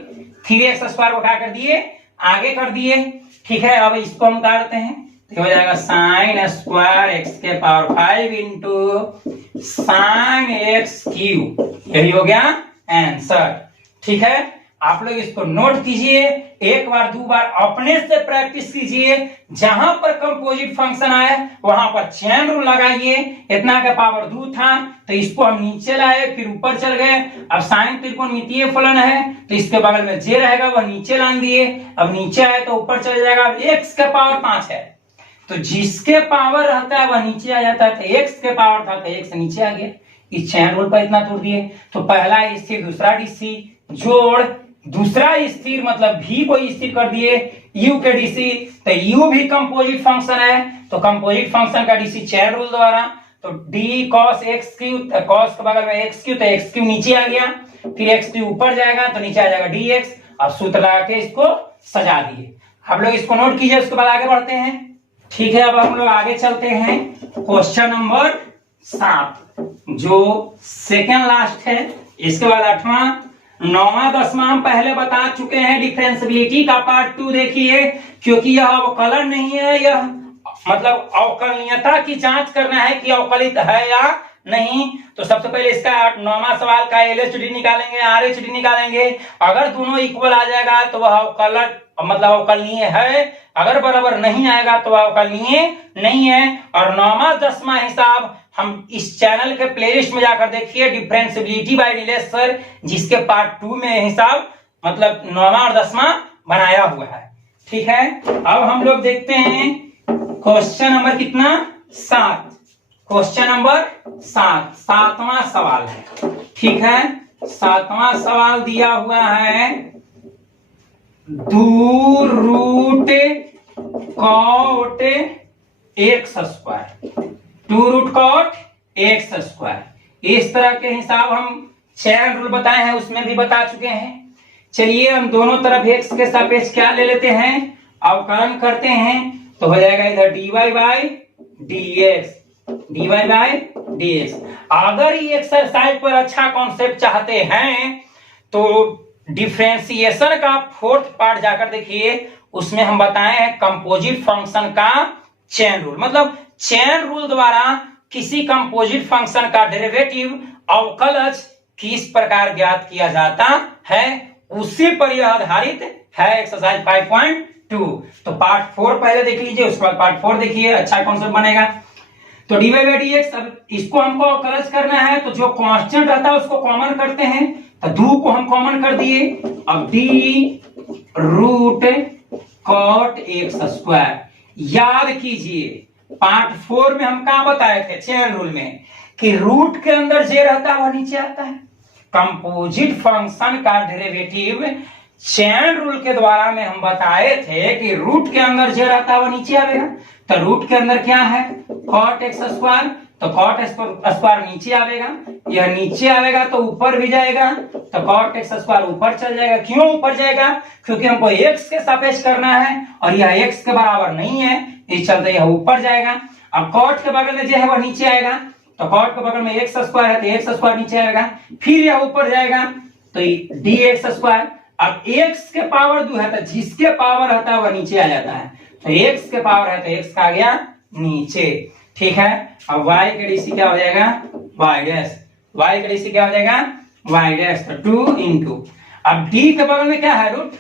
3x स्क्वायर को क्या कर दिए आगे कर दिए। ठीक है, अब इसको हम उतारते हैं, तो हो जाएगा साइन स्क्वायर एक्स के power 5 into sine x Q, यही हो गया आंसर। ठीक है, आप लोग इसको नोट कीजिए, एक बार दो बार अपने से प्रैक्टिस कीजिए, जहां पर कंपोजिट फंक्शन आए वहां पर चेन रूल लगाइए। इतना का पावर 2 था तो इसको हम नीचे लाए, फिर ऊपर चल गए। अब साइन त्रिकोणमितीय फलन है तो इसके बगल में जे रहेगा वह नीचे लान दिए, अब नीचे आए तो ऊपर चले जाएगा। अब x का पावर 5 है तो जिसके पावर रहता है वह नीचे आ जाता है, तो x के पावर था तो x नीचे आ गया। इस चैन रूल पर इतना तोड़ दिए। तो पहला स्थिर दूसरा डीसी जोड़ दूसरा स्थिर मतलब v को स्थिर कर दिए u के डीसी, तो u भी कंपोजिट फंक्शन है तो कंपोजिट फंक्शन का डीसी चैन रूल द्वारा, तो d cos x Q, cos के बगल में x क्यू तो x क्यू नीचे आ गया, फिर x क्यू ऊपर जाएगा तो नीचे आ जाएगा dx। अब सूत्र लगा के इसको सजा दिए। आप लोग इसको नोट कीजिए, उसके बाद आगे बढ़ते हैं। ठीक है, अब हम लोग आगे चलते हैं क्वेश्चन नंबर 7 जो सेकेंड लास्ट है। इसके बाद 8वां 9वां 10वां हम पहले बता चुके हैं। डिफरेंशियबिलिटी का पार्ट 2 देखिए, क्योंकि यह अवकलन नहीं है, यह मतलब अवकलनीयता की जांच करना है कि अवकलित है या नहीं। तो सबसे पहले इसका 9वां सवाल का LHD निकालेंगे, RHD निकालेंगे। अगर दोनों इक्वल आ जाएगा तो वह अवकलन मतलब अवकलनीय है, अगर बराबर नहीं आएगा तो वह अवकलनीय नहीं है। और 9वां 10वां हिसाब हम इस चैनल के प्लेलिस्ट में जाकर देखिए, डिफरेंशियबिलिटी बाय नीलेश सर, जिसके पार्ट 2 में हिसाब मतलब 9वां और 10वां बनाया हुआ है। ठीक है, अब हम लोग देखते हैं क्वेश्चन नंबर कितना 7, क्वेश्चन नंबर 7 7वां सवाल है। ठीक है, 7वां सवाल दिया हुआ है 2 root cot x square, 2 root cot x square. इस तरह के हिसाब हम चैन रूल बताए हैं, उसमें भी बता चुके हैं। चलिए हम दोनों तरफ x के सापेक्ष क्या ले लेते हैं, अवकलन करते हैं तो हो जाएगा इधर dy बाई dx। अगर ये एक्सरसाइज पर अच्छा कॉन्सेप्ट चाहते हैं तो डिफरेंशिएशन का 4th पार्ट जाकर देखिए, उसमें हम बताए हैं कंपोजिट फंक्शन का चेन रूल, मतलब चेन रूल द्वारा किसी कंपोजिट फंक्शन का डेरिवेटिव अवकलज किस प्रकार ज्ञात किया जाता है, उसी पर यह आधारित है एक्सरसाइज 5.2। तो पार्ट 4 पहले देख लीजिए, उसके बाद पार्ट 4 देखिए, अच्छा कॉन्सेप्ट बनेगा। तो dy बाई dx, अब इसको हमको अवकलज करना है तो जो कांस्टेंट रहता है उसको कॉमन करते हैं, तो 2 को हम कॉमन कर दिए। अब d root cot x square, याद कीजिए पार्ट 4 में हम क्या बताए थे चेन रूल में कि रूट के अंदर जे रहता है वह नीचे आता है। कंपोजिट फंक्शन का डेरिवेटिव चेन रूल के द्वारा में हम बताए थे कि रूट के अंदर जे रहता है वह नीचे आवेगा। तो रूट के अंदर क्या है कॉट एक्स स्क्वायर, तो कॉट स्क्वायर नीचे आवेगा, यह नीचे आवेगा तो ऊपर भी जाएगा, तो कॉट एक्स स्क्वायर ऊपर चल जाएगा। क्यों ऊपर जाएगा, क्योंकि हमको x के सापेक्ष करना है और यह x के बराबर नहीं है, इस चलते यह ऊपर जाएगा। अब कॉट के बगल में जो है वह नीचे आएगा, तो कॉट के बगल में एक्स स्क्वायर है तो एक्स स्क्वायर नीचे आएगा, फिर यह ऊपर जाएगा तो dx स्क्वायर। अब x के पावर 2 है तो जिसके पावर रहता है वह नीचे आ जाता है, तो x के पावर है तो x का आ गया नीचे। ठीक है, अब y का डीसी क्या हो जाएगा y डैश, y का डीसी क्या हो जाएगा y डैश, तो 2 इंटू, अब d के बगल में क्या है रूट,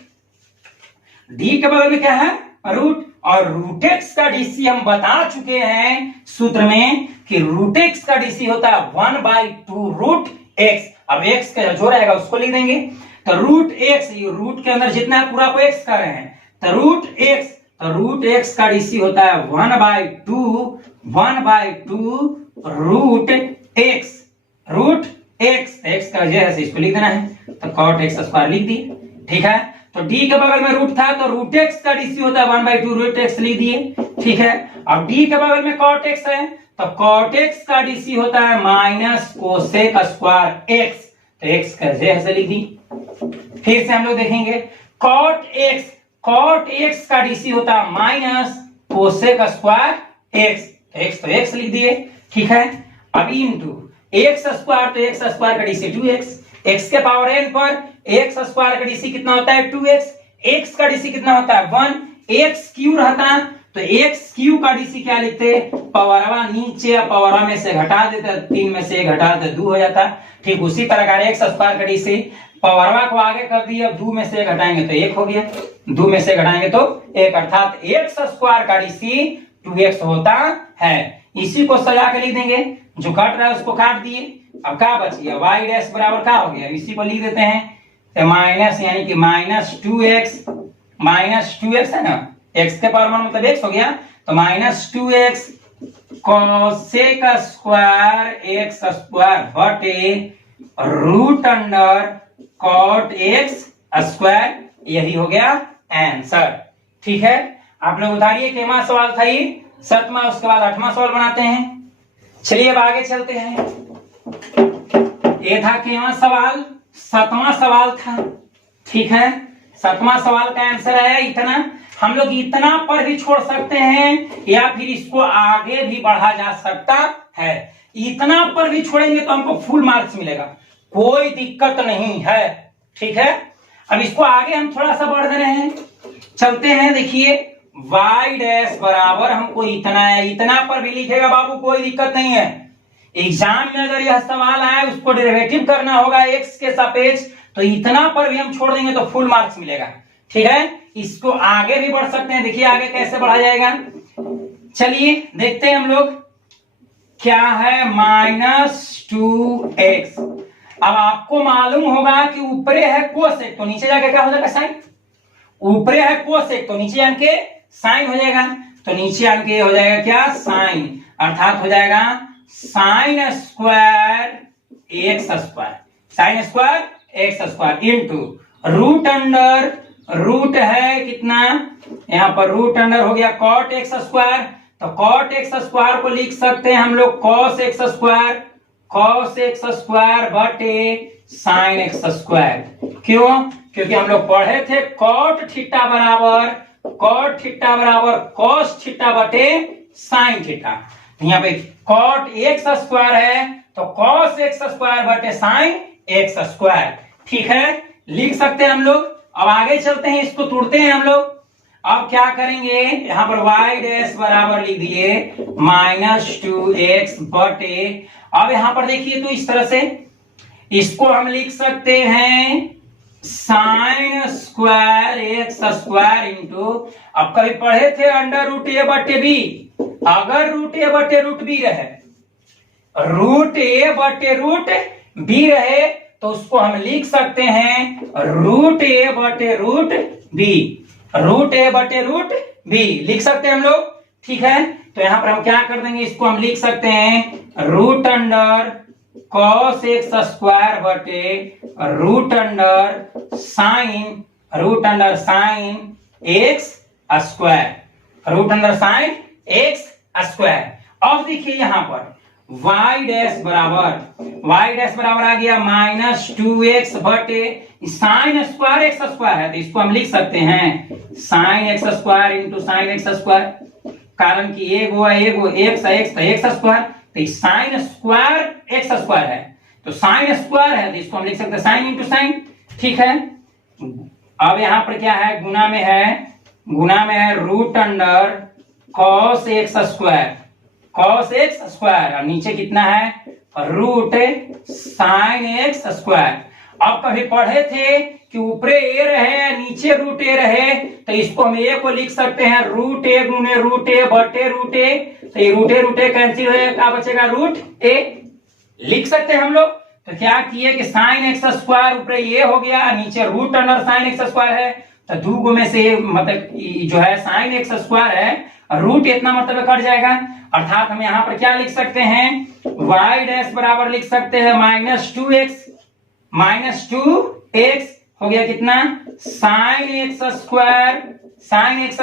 d के बगल में क्या है रूट, और रूट x का डीसी हम बता चुके हैं सूत्र में कि रूट x का डीसी होता है 1/2 रूट x। अब x का जो रहेगा उसको लिख देंगे, तो रूट x, रूट के अंदर जितना है पूरा को x कर रहे हैं, तो रूट x का डीसी होता है 1/2 रूट x का जो है इसको लिख देना है, तो कॉट एक्स स्क्वायर लिख दिए। ठीक है, तो d के बगल में रूट था तो रूट x का डीसी होता है 1/2 रूट x लिख दिए। ठीक है, अब d के बगल में कॉट x है तो कॉट x का डीसी होता है माइनस कोसेक स्क्वायर x, तो x का जैसे लिख दी। फिर से हम लोग देखेंगे कॉट x का डीसी होता है माइनस कोसेक स्क्वायर x, तो x लिख दिए। ठीक है, अब इंटू एक्स स्क्वायर, तो एक्स स्क्वायर का डीसी 2x, x के पावर n पर एक्स स्क्वायर का डीसी कितना होता है 2x, x का डीसी कितना होता है 1, एक्स क्यू रहता तो एक्स क्यू का डीसी क्या लिखते, पावरवा नीचे पावरवा में से घटा देते, 3 में से 1 घटा देते 2 हो जाता। ठीक उसी प्रकार एक्स स्क्वायर का डीसी पावरवा को आगे कर दिया, 2 में से 1 घटाएंगे तो 1 हो गया, 2 में से घटाएंगे तो 1, अर्थात एक्स स्क्वायर का डीसी 2x होता है। इसी को सजा के लिख देंगे, जो कट रहा है उसको काट दिए, अब क्या बच गया y डैश बराबर क्या हो गया, इसी को लिख देते हैं तो माइनस, यानी कि -2x है ना, x के पावर वन मतलब x हो गया, तो -2x cosec square x square बटे root under cot x square, यही हो गया आंसर। ठीक है, आप लोग उतारिए, केमा सवाल था ये 7वां, उसके बाद 8वां सवाल बनाते हैं। चलिए अब आगे चलते हैं। ये था केमा सवाल, 7वां सवाल था। ठीक है, 7वां सवाल का आंसर आया इतना। हम लोग इतना पर भी छोड़ सकते हैं या फिर इसको आगे भी बढ़ा जा सकता है। इतना पर भी छोड़ेंगे तो हमको फुल मार्क्स मिलेगा, कोई दिक्कत नहीं है। ठीक है, अब इसको आगे हम थोड़ा सा बढ़ रहे हैं, चलते हैं। देखिए y डैश बराबर हमको इतना है, इतना पर भी लिखेगा बाबू, कोई दिक्कत नहीं है। एग्जाम में अगर यह सवाल आए उसको डेरिवेटिव करना होगा x के सापेक्ष, तो इतना पर भी हम छोड़ देंगे तो फुल मार्क्स मिलेगा। ठीक है, इसको आगे भी बढ़ सकते हैं। देखिए आगे कैसे बढ़ा जाएगा, चलिए देखते हैं हम लोग। क्या है -2x। अब आपको मालूम होगा कि ऊपरे है कोसेक तो नीचे जाके क्या हो जाएगा, साइन। ऊपरे है कोसेक तो नीचे आके साइन हो जाएगा, तो नीचे आके हो जाएगा क्या, साइन, अर्थात हो जाएगा sine square x square, sine square x square into root under, root है कितना, यहां पर रूट अंडर हो गया कॉट एक्स स्क्वायर, तो कॉट एक्स स्क्वायर को लिख सकते हैं हम लोग cos x square, cos x square बटे साइन एक्स स्क्वायर। क्यों, क्योंकि हम लोग पढ़े थे कॉट थीटा बराबर कॉस थीटा बटे साइन थीटा। यहाँ पे कॉट एक्स स्क्वायर है तो कॉस एक्स स्क्वायर बटे साइन एक्स स्क्वायर। ठीक है, लिख सकते हैं हम लोग। अब आगे चलते हैं, इसको तोड़ते हैं हम लोग। अब क्या करेंगे, यहाँ पर y डैश बराबर लिख दिए -2x बटे, अब यहां पर देखिए तो इस तरह से इसको हम लिख सकते हैं sign square x square into, अब कभी पढ़े थे अंडर रूट ए बटे बी, अगर रूट ए बटे रूट बी रहे, रूट ए बटे रूट बी रहे तो उसको हम लिख सकते हैं रूट ए बटे रूट बी, रूट ए बटे रूट बी लिख सकते हैं हम लोग। ठीक है, तो यहां पर हम क्या कर देंगे, इसको हम लिख सकते हैं root under cos x square बटे root under sine x square, root under sine x square. अब देखिए यहां पर y डैश बराबर आ गया -2x बटे साइन स्क्वायर एक्स स्क्वायर है, तो इसको हम लिख सकते हैं sign x square into sine x square, कारण कि एगो एक्स स्क्वायर, तो साइन स्क्वायर एक्स स्क्वायर है, तो साइन स्क्वायर है तो इसको हम लिख सकते हैं साइन इंटू साइन। ठीक है, अब यहां पर क्या है, गुना में है root under cos x square और नीचे कितना है रूट साइन एक्स स्क्वायर। अब कभी पढ़े थे कि ऊपरे ए रहे नीचे रूट ए रहे, तो इसको हम ए को लिख सकते हैं रूट ए गुने रूट ए बटे रूट ए, तो ये रूट ए कैंसिल हो जाएगा, क्या बचेगा रूट ए, लिख सकते हैं हम लोग। तो क्या किए कि साइन एक्स स्क्वायर ऊपरे ए हो गया, नीचे root under sine x square है, तो दो गो में से मतलब जो है साइन एक्स स्क्वायर है, रूट इतना मतलब कट जाएगा, अर्थात हम यहाँ पर क्या लिख सकते हैं y डैश बराबर लिख सकते हैं -2x हो गया कितना साइन एक्स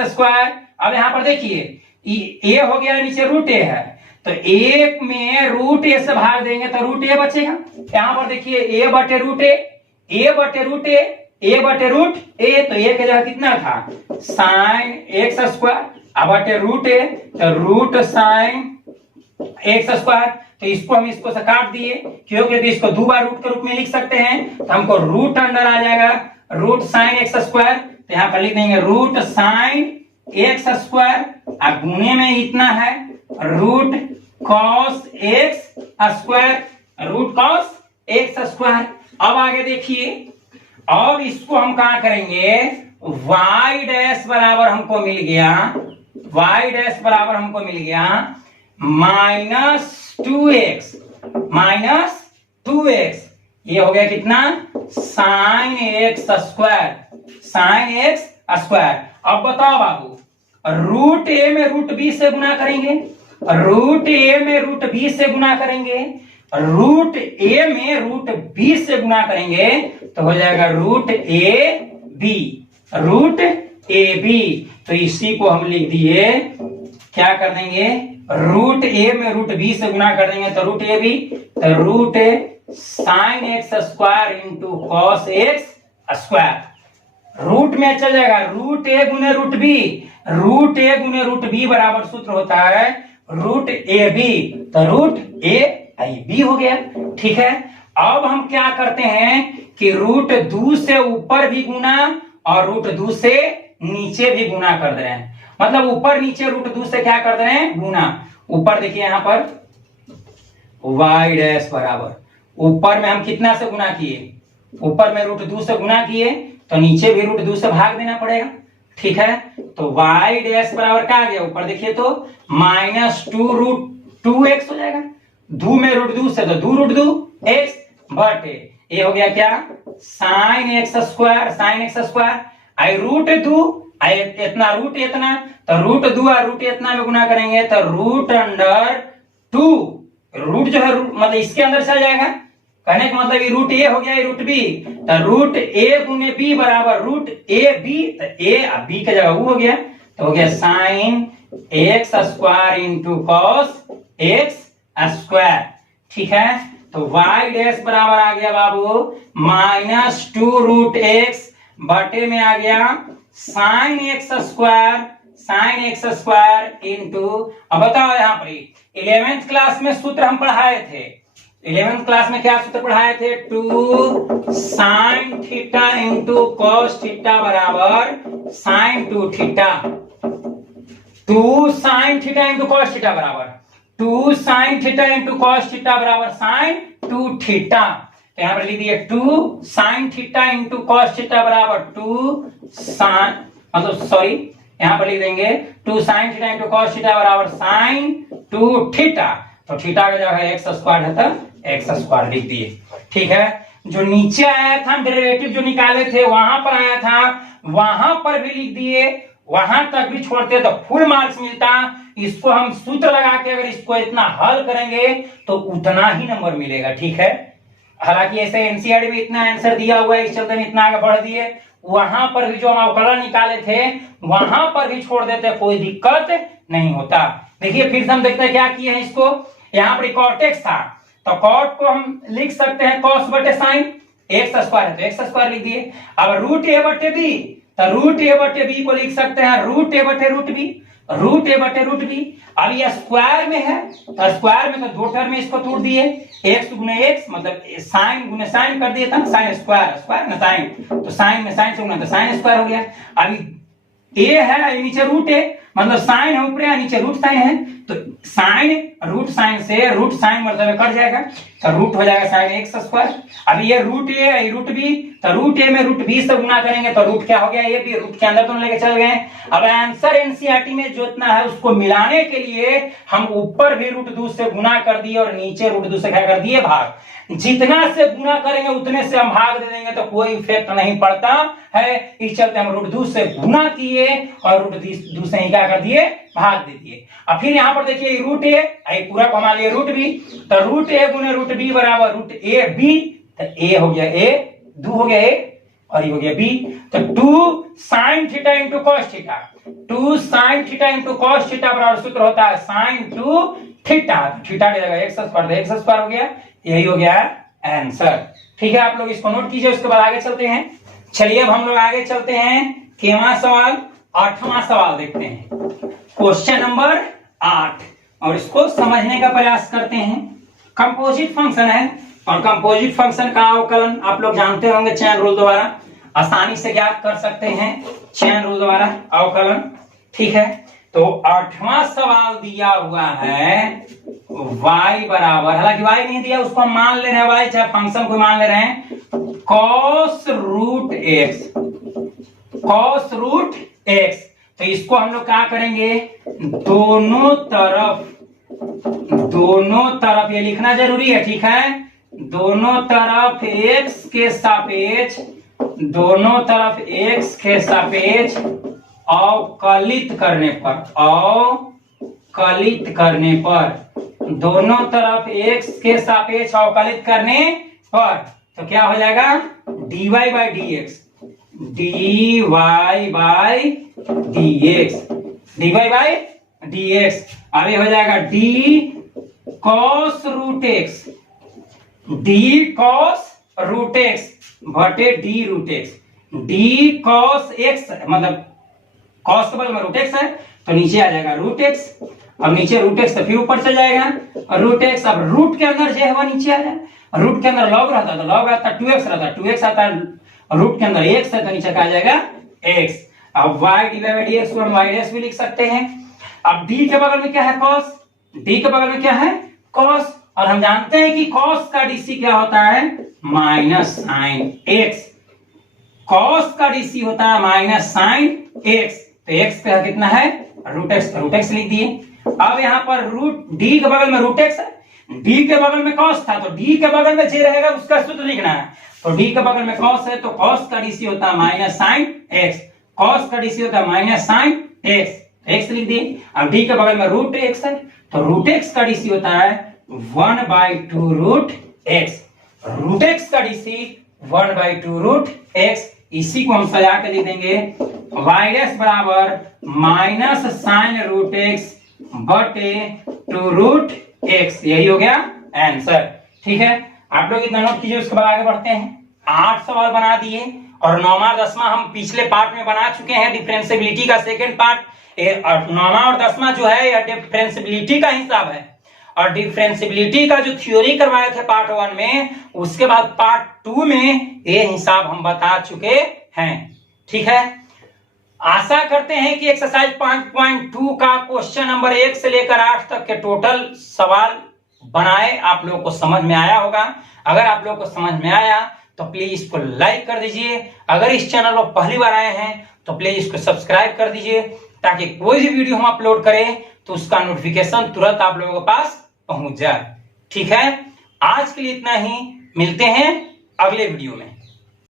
स्क्वायर। अब यहाँ पर देखिए ए हो गया, नीचे रूट ए है, तो एक में रूट ए से भाग देंगे तो रूट ए बचेगा। यहाँ पर देखिए ए बटे रूट ए, तो ए के जगह कितना था साइन एक्स स्क्वायर, अब बटे रूट ए तो रूट साइन एक्स स्क्वायर, तो इसको हम इसको से काट दिए, क्योंकि इसको दो बार रूट के रूप में लिख सकते हैं, तो हमको रूट अंडर आ जाएगा रूट साइन एक्स स्क्वायर, तो यहाँ पर लिख देंगे रूट साइन एक्स स्क्वायर और गुने में इतना है root cos x square, root cos x square. अब आगे देखिए, अब इसको हम कहा करेंगे, y डैश बराबर हमको मिल गया, y डैश बराबर हमको मिल गया -2x, -2x, ये हो गया कितना, sign x square, sine x square. अब बताओ बाबू, रूट ए में रूट बी से गुना करेंगे, रूट ए में रूट बी से गुना करेंगे, रूट ए में रूट बी से गुना करेंगे तो हो जाएगा root a b, root a b. तो इसी को हम लिख दिए, क्या कर देंगे, रूट ए में रूट बी से गुना कर देंगे तो रूट ए बी, तो root sine x square into cos x square. Root में चल जाएगा, रूट ए गुने रूट बी, रूट ए गुने रूट बी बराबर सूत्र होता है रूट ए बी, तो रूट ए आई बी हो गया। ठीक है, अब हम क्या करते हैं कि रूट 2 से ऊपर भी गुना और रूट 2 से नीचे भी गुना कर दे रहे हैं, मतलब ऊपर नीचे रूट 2 से क्या कर दे रहे हैं, गुना। ऊपर देखिए यहां पर y डैश बराबर, ऊपर में हम कितना से गुना किए, ऊपर में रूट 2 से गुना किए तो नीचे भी रूट 2 से भाग देना पड़ेगा। ठीक है, तो y डैश बराबर क्या आ गया, ऊपर देखिए तो -2 रूट 2x हो जाएगा, 2 में रूट 2 से तो 2 रूट 2 x, बट ये हो गया क्या, sine x square, sine x square, I root 2 I इतना रूट इतना, तो रूट 2 और रूट इतना में गुना करेंगे तो रूट अंडर 2, रूट जो है मतलब इसके अंदर चल जाएगा, कहने का मतलब ये रूट ए हो गया, ये रूट बी, तो रूट ए गुने बी बराबर रूट ए बी, तो ए और बी का जगह वो हो गया, तो हो गया sine x square into cos x square. ठीक है, तो y डैश बराबर आ गया बाबू -2 रूट एक्स बटे में आ गया sine x square, sine x square into, अब बताओ यहाँ पर 11th क्लास में सूत्र हम पढ़ाए थे, 11th क्लास में क्या सूत्र पढ़ाए थे, 2 sine theta into cos theta बराबर sine 2 theta, 2 sine theta into cos theta बराबर 2 sine theta into cos theta बराबर साइन 2 थीटा। तो यहां पर लिख दिए 2 sine theta into cos theta बराबर 2 साइन, मतलब सॉरी यहां पर लिख देंगे 2 sine theta into cos theta बराबर साइन 2 थीटा, तो थीटा का जगह एक्स स्क्वायर है तो एक्स स्क्वायर लिख दिए। ठीक है, जो नीचे आया था डेरिवेटिव जो निकाले थे वहां पर आया था, वहां पर भी लिख दिए, वहां तक भी छोड़ते तो फुल मार्क्स मिलता। इसको हम सूत्र लगा के अगर इसको इतना हल करेंगे तो उतना ही नंबर मिलेगा। ठीक है, हालांकि ऐसे एनसीईआरटी में इतना आंसर दिया हुआ है, इस चलते हम इतना आगे बढ़ दिए, वहां पर भी जो हम अवकलन निकाले थे वहां पर भी छोड़ देते, कोई दिक्कत नहीं होता। देखिए फिर से हम देखते हैं क्या किए हैं इसको, यहाँ पर कॉट एक्स था तो कॉट को हम लिख सकते हैं कॉस बटे साइन, एक्स स्क्वायर है तो एक्स स्क्वायर लिख दिए। अब रूट ए बटे बी, तो रूट ए बटे बी को लिख सकते हैं रूट ए बटे रूट बी, रूट ए बटे रूट बी। अब ये स्क्वायर में है तो स्क्वायर में तो दो टर्म में इसको तोड़ दिए, एक्स गुने एक्स मतलब साइन गुने साइन कर दिए था, साइन स्क्वायर, स्क्वायर में साइन, तो साइन में साइन से गुना तो साइन स्क्वायर हो गया। अभी ए है नीचे रूट ए मतलब साइन है ऊपर नीचे रूट साइन है, तो साइन रूट साइन से रूट साइन मतलब कट जाएगा तो रूट हो जाएगा साइन एक्स स्क्वायर। अब ये रूट ए रूट बी, तो रूट ए में रूट बी से गुना करेंगे तो रूट क्या हो गया, ये भी रूट के अंदर दोनों लेके चल गए। अब आंसर एनसीईआरटी में जो इतना है उसको मिलाने के लिए हम ऊपर भी रूट 2 से गुना कर दिए और नीचे रूट 2 से क्या कर दिए भाग। जितना से गुना करेंगे उतने से हम भाग दे देंगे तो कोई इफेक्ट नहीं पड़ता है, इस चलते हम रूट 2 से गुना किए और रूट 2 से ही क्या कर दिए भाग दे दिए। अब फिर यहाँ पर देखिए रूट ए पूरा को हमारे लिए रूट बी, तो रूट ए गुने रूट बी बराबर रूट ए बी, तो ए हो गया ए, 2 हो गया ए और ये हो गया बी, तो 2 sine theta into cos theta, 2 sine theta into cos theta बराबर सूत्र होता है साइन 2 थीटा, थीटा की जगह एक्स स्क्वायर हो गया, यही हो गया आंसर। ठीक है, आप लोग इसको नोट कीजिए, उसके बाद आगे चलते हैं। चलिए अब हम लोग आगे चलते हैं, केवां सवाल 8वां सवाल देखते हैं, क्वेश्चन नंबर 8, और इसको समझने का प्रयास करते हैं। कंपोजिट फंक्शन है और कंपोजिट फंक्शन का अवकलन आप लोग जानते होंगे, चेन रूल द्वारा आसानी से ज्ञात कर सकते हैं, चेन रूल द्वारा अवकलन। ठीक है, तो 8वां सवाल दिया हुआ है y बराबर, हालांकि y नहीं दिया, उसको हम मान ले रहे हैं y, चाहे फंक्शन को मान ले रहे हैं, cos root x, cos root x। तो इसको हम लोग क्या करेंगे, दोनों तरफ ये लिखना जरूरी है, ठीक है, दोनों तरफ x के सापेक्ष, दोनों तरफ x के सापेक्ष अवकलित करने पर, दोनों तरफ x के सापेक्ष अवकलित करने पर, तो क्या हो जाएगा, dy by dx, dy by dx, dy by dx। अब ये हो जाएगा d cos root x, d cos root x बटे d root x, d cos x मतलब cos के बगल में रूट x है तो नीचे आ जाएगा रूट x, अब नीचे रूट x तो फिर ऊपर चल जाएगा रूट x। अब रूट के अंदर जो है वह नीचे आ जाए, रूट के अंदर लॉग रहता तो लॉग आता 2x रहता, 2x आता, रूट के अंदर x है तो नीचे आ जाएगा x। अब y डिवाइड बाई dx को हम y डैश भी लिख सकते हैं। अब d के बगल में क्या है, cos, d के बगल में क्या है, cos, और हम जानते हैं कि cos का dc क्या होता है, माइनस साइन x, cos का dc होता है माइनस साइन x, तो x का कितना है, रूट x लिख दिए। अब यहाँ पर रूट d के बगल में रूट x है, d के बगल में cos था तो d के बगल में जे रहेगा उसका सूत्र लिखना है, तो d के बगल में cos है तो cos का dc होता है माइनस साइन x, cos का dc होता है माइनस साइन x, x लिख दिए। अब d के बगल में रूट x है तो रूट x का dc होता है 1/2 रूट x, रूट x का dc 1/2 रूट x। इसी को हम सजा के लिख देंगे y डैश बराबर माइनस साइन रूट x बटे 2 रूट x, यही हो गया आंसर। ठीक है, आप लोग इतना नोट कीजिए, उसके बाद आगे बढ़ते हैं। 8 सवाल बना दिए और 9वां 10वां हम पिछले पार्ट में बना चुके हैं, डिफरेंशियबिलिटी का सेकंड पार्ट। 9वां और 10वां जो है यह डिफरेंशियबिलिटी का हिसाब है, और डिफरेंशियबिलिटी का जो थ्योरी करवाए थे पार्ट 1 में, उसके बाद पार्ट 2 में ये हिसाब हम बता चुके हैं। ठीक है, आशा करते हैं कि एक्सरसाइज 5.2 का क्वेश्चन नंबर 1 से लेकर 8 तक के टोटल सवाल बनाए आप लोगों को समझ में आया होगा। अगर आप लोगों को समझ में आया तो प्लीज इसको लाइक कर दीजिए, अगर इस चैनल पर पहली बार आए हैं तो प्लीज इसको सब्सक्राइब कर दीजिए, ताकि कोई भी वीडियो हम अपलोड करें तो उसका नोटिफिकेशन तुरंत आप लोगों के पास पहुंच जाए। ठीक है, आज के लिए इतना ही, मिलते हैं अगले वीडियो में।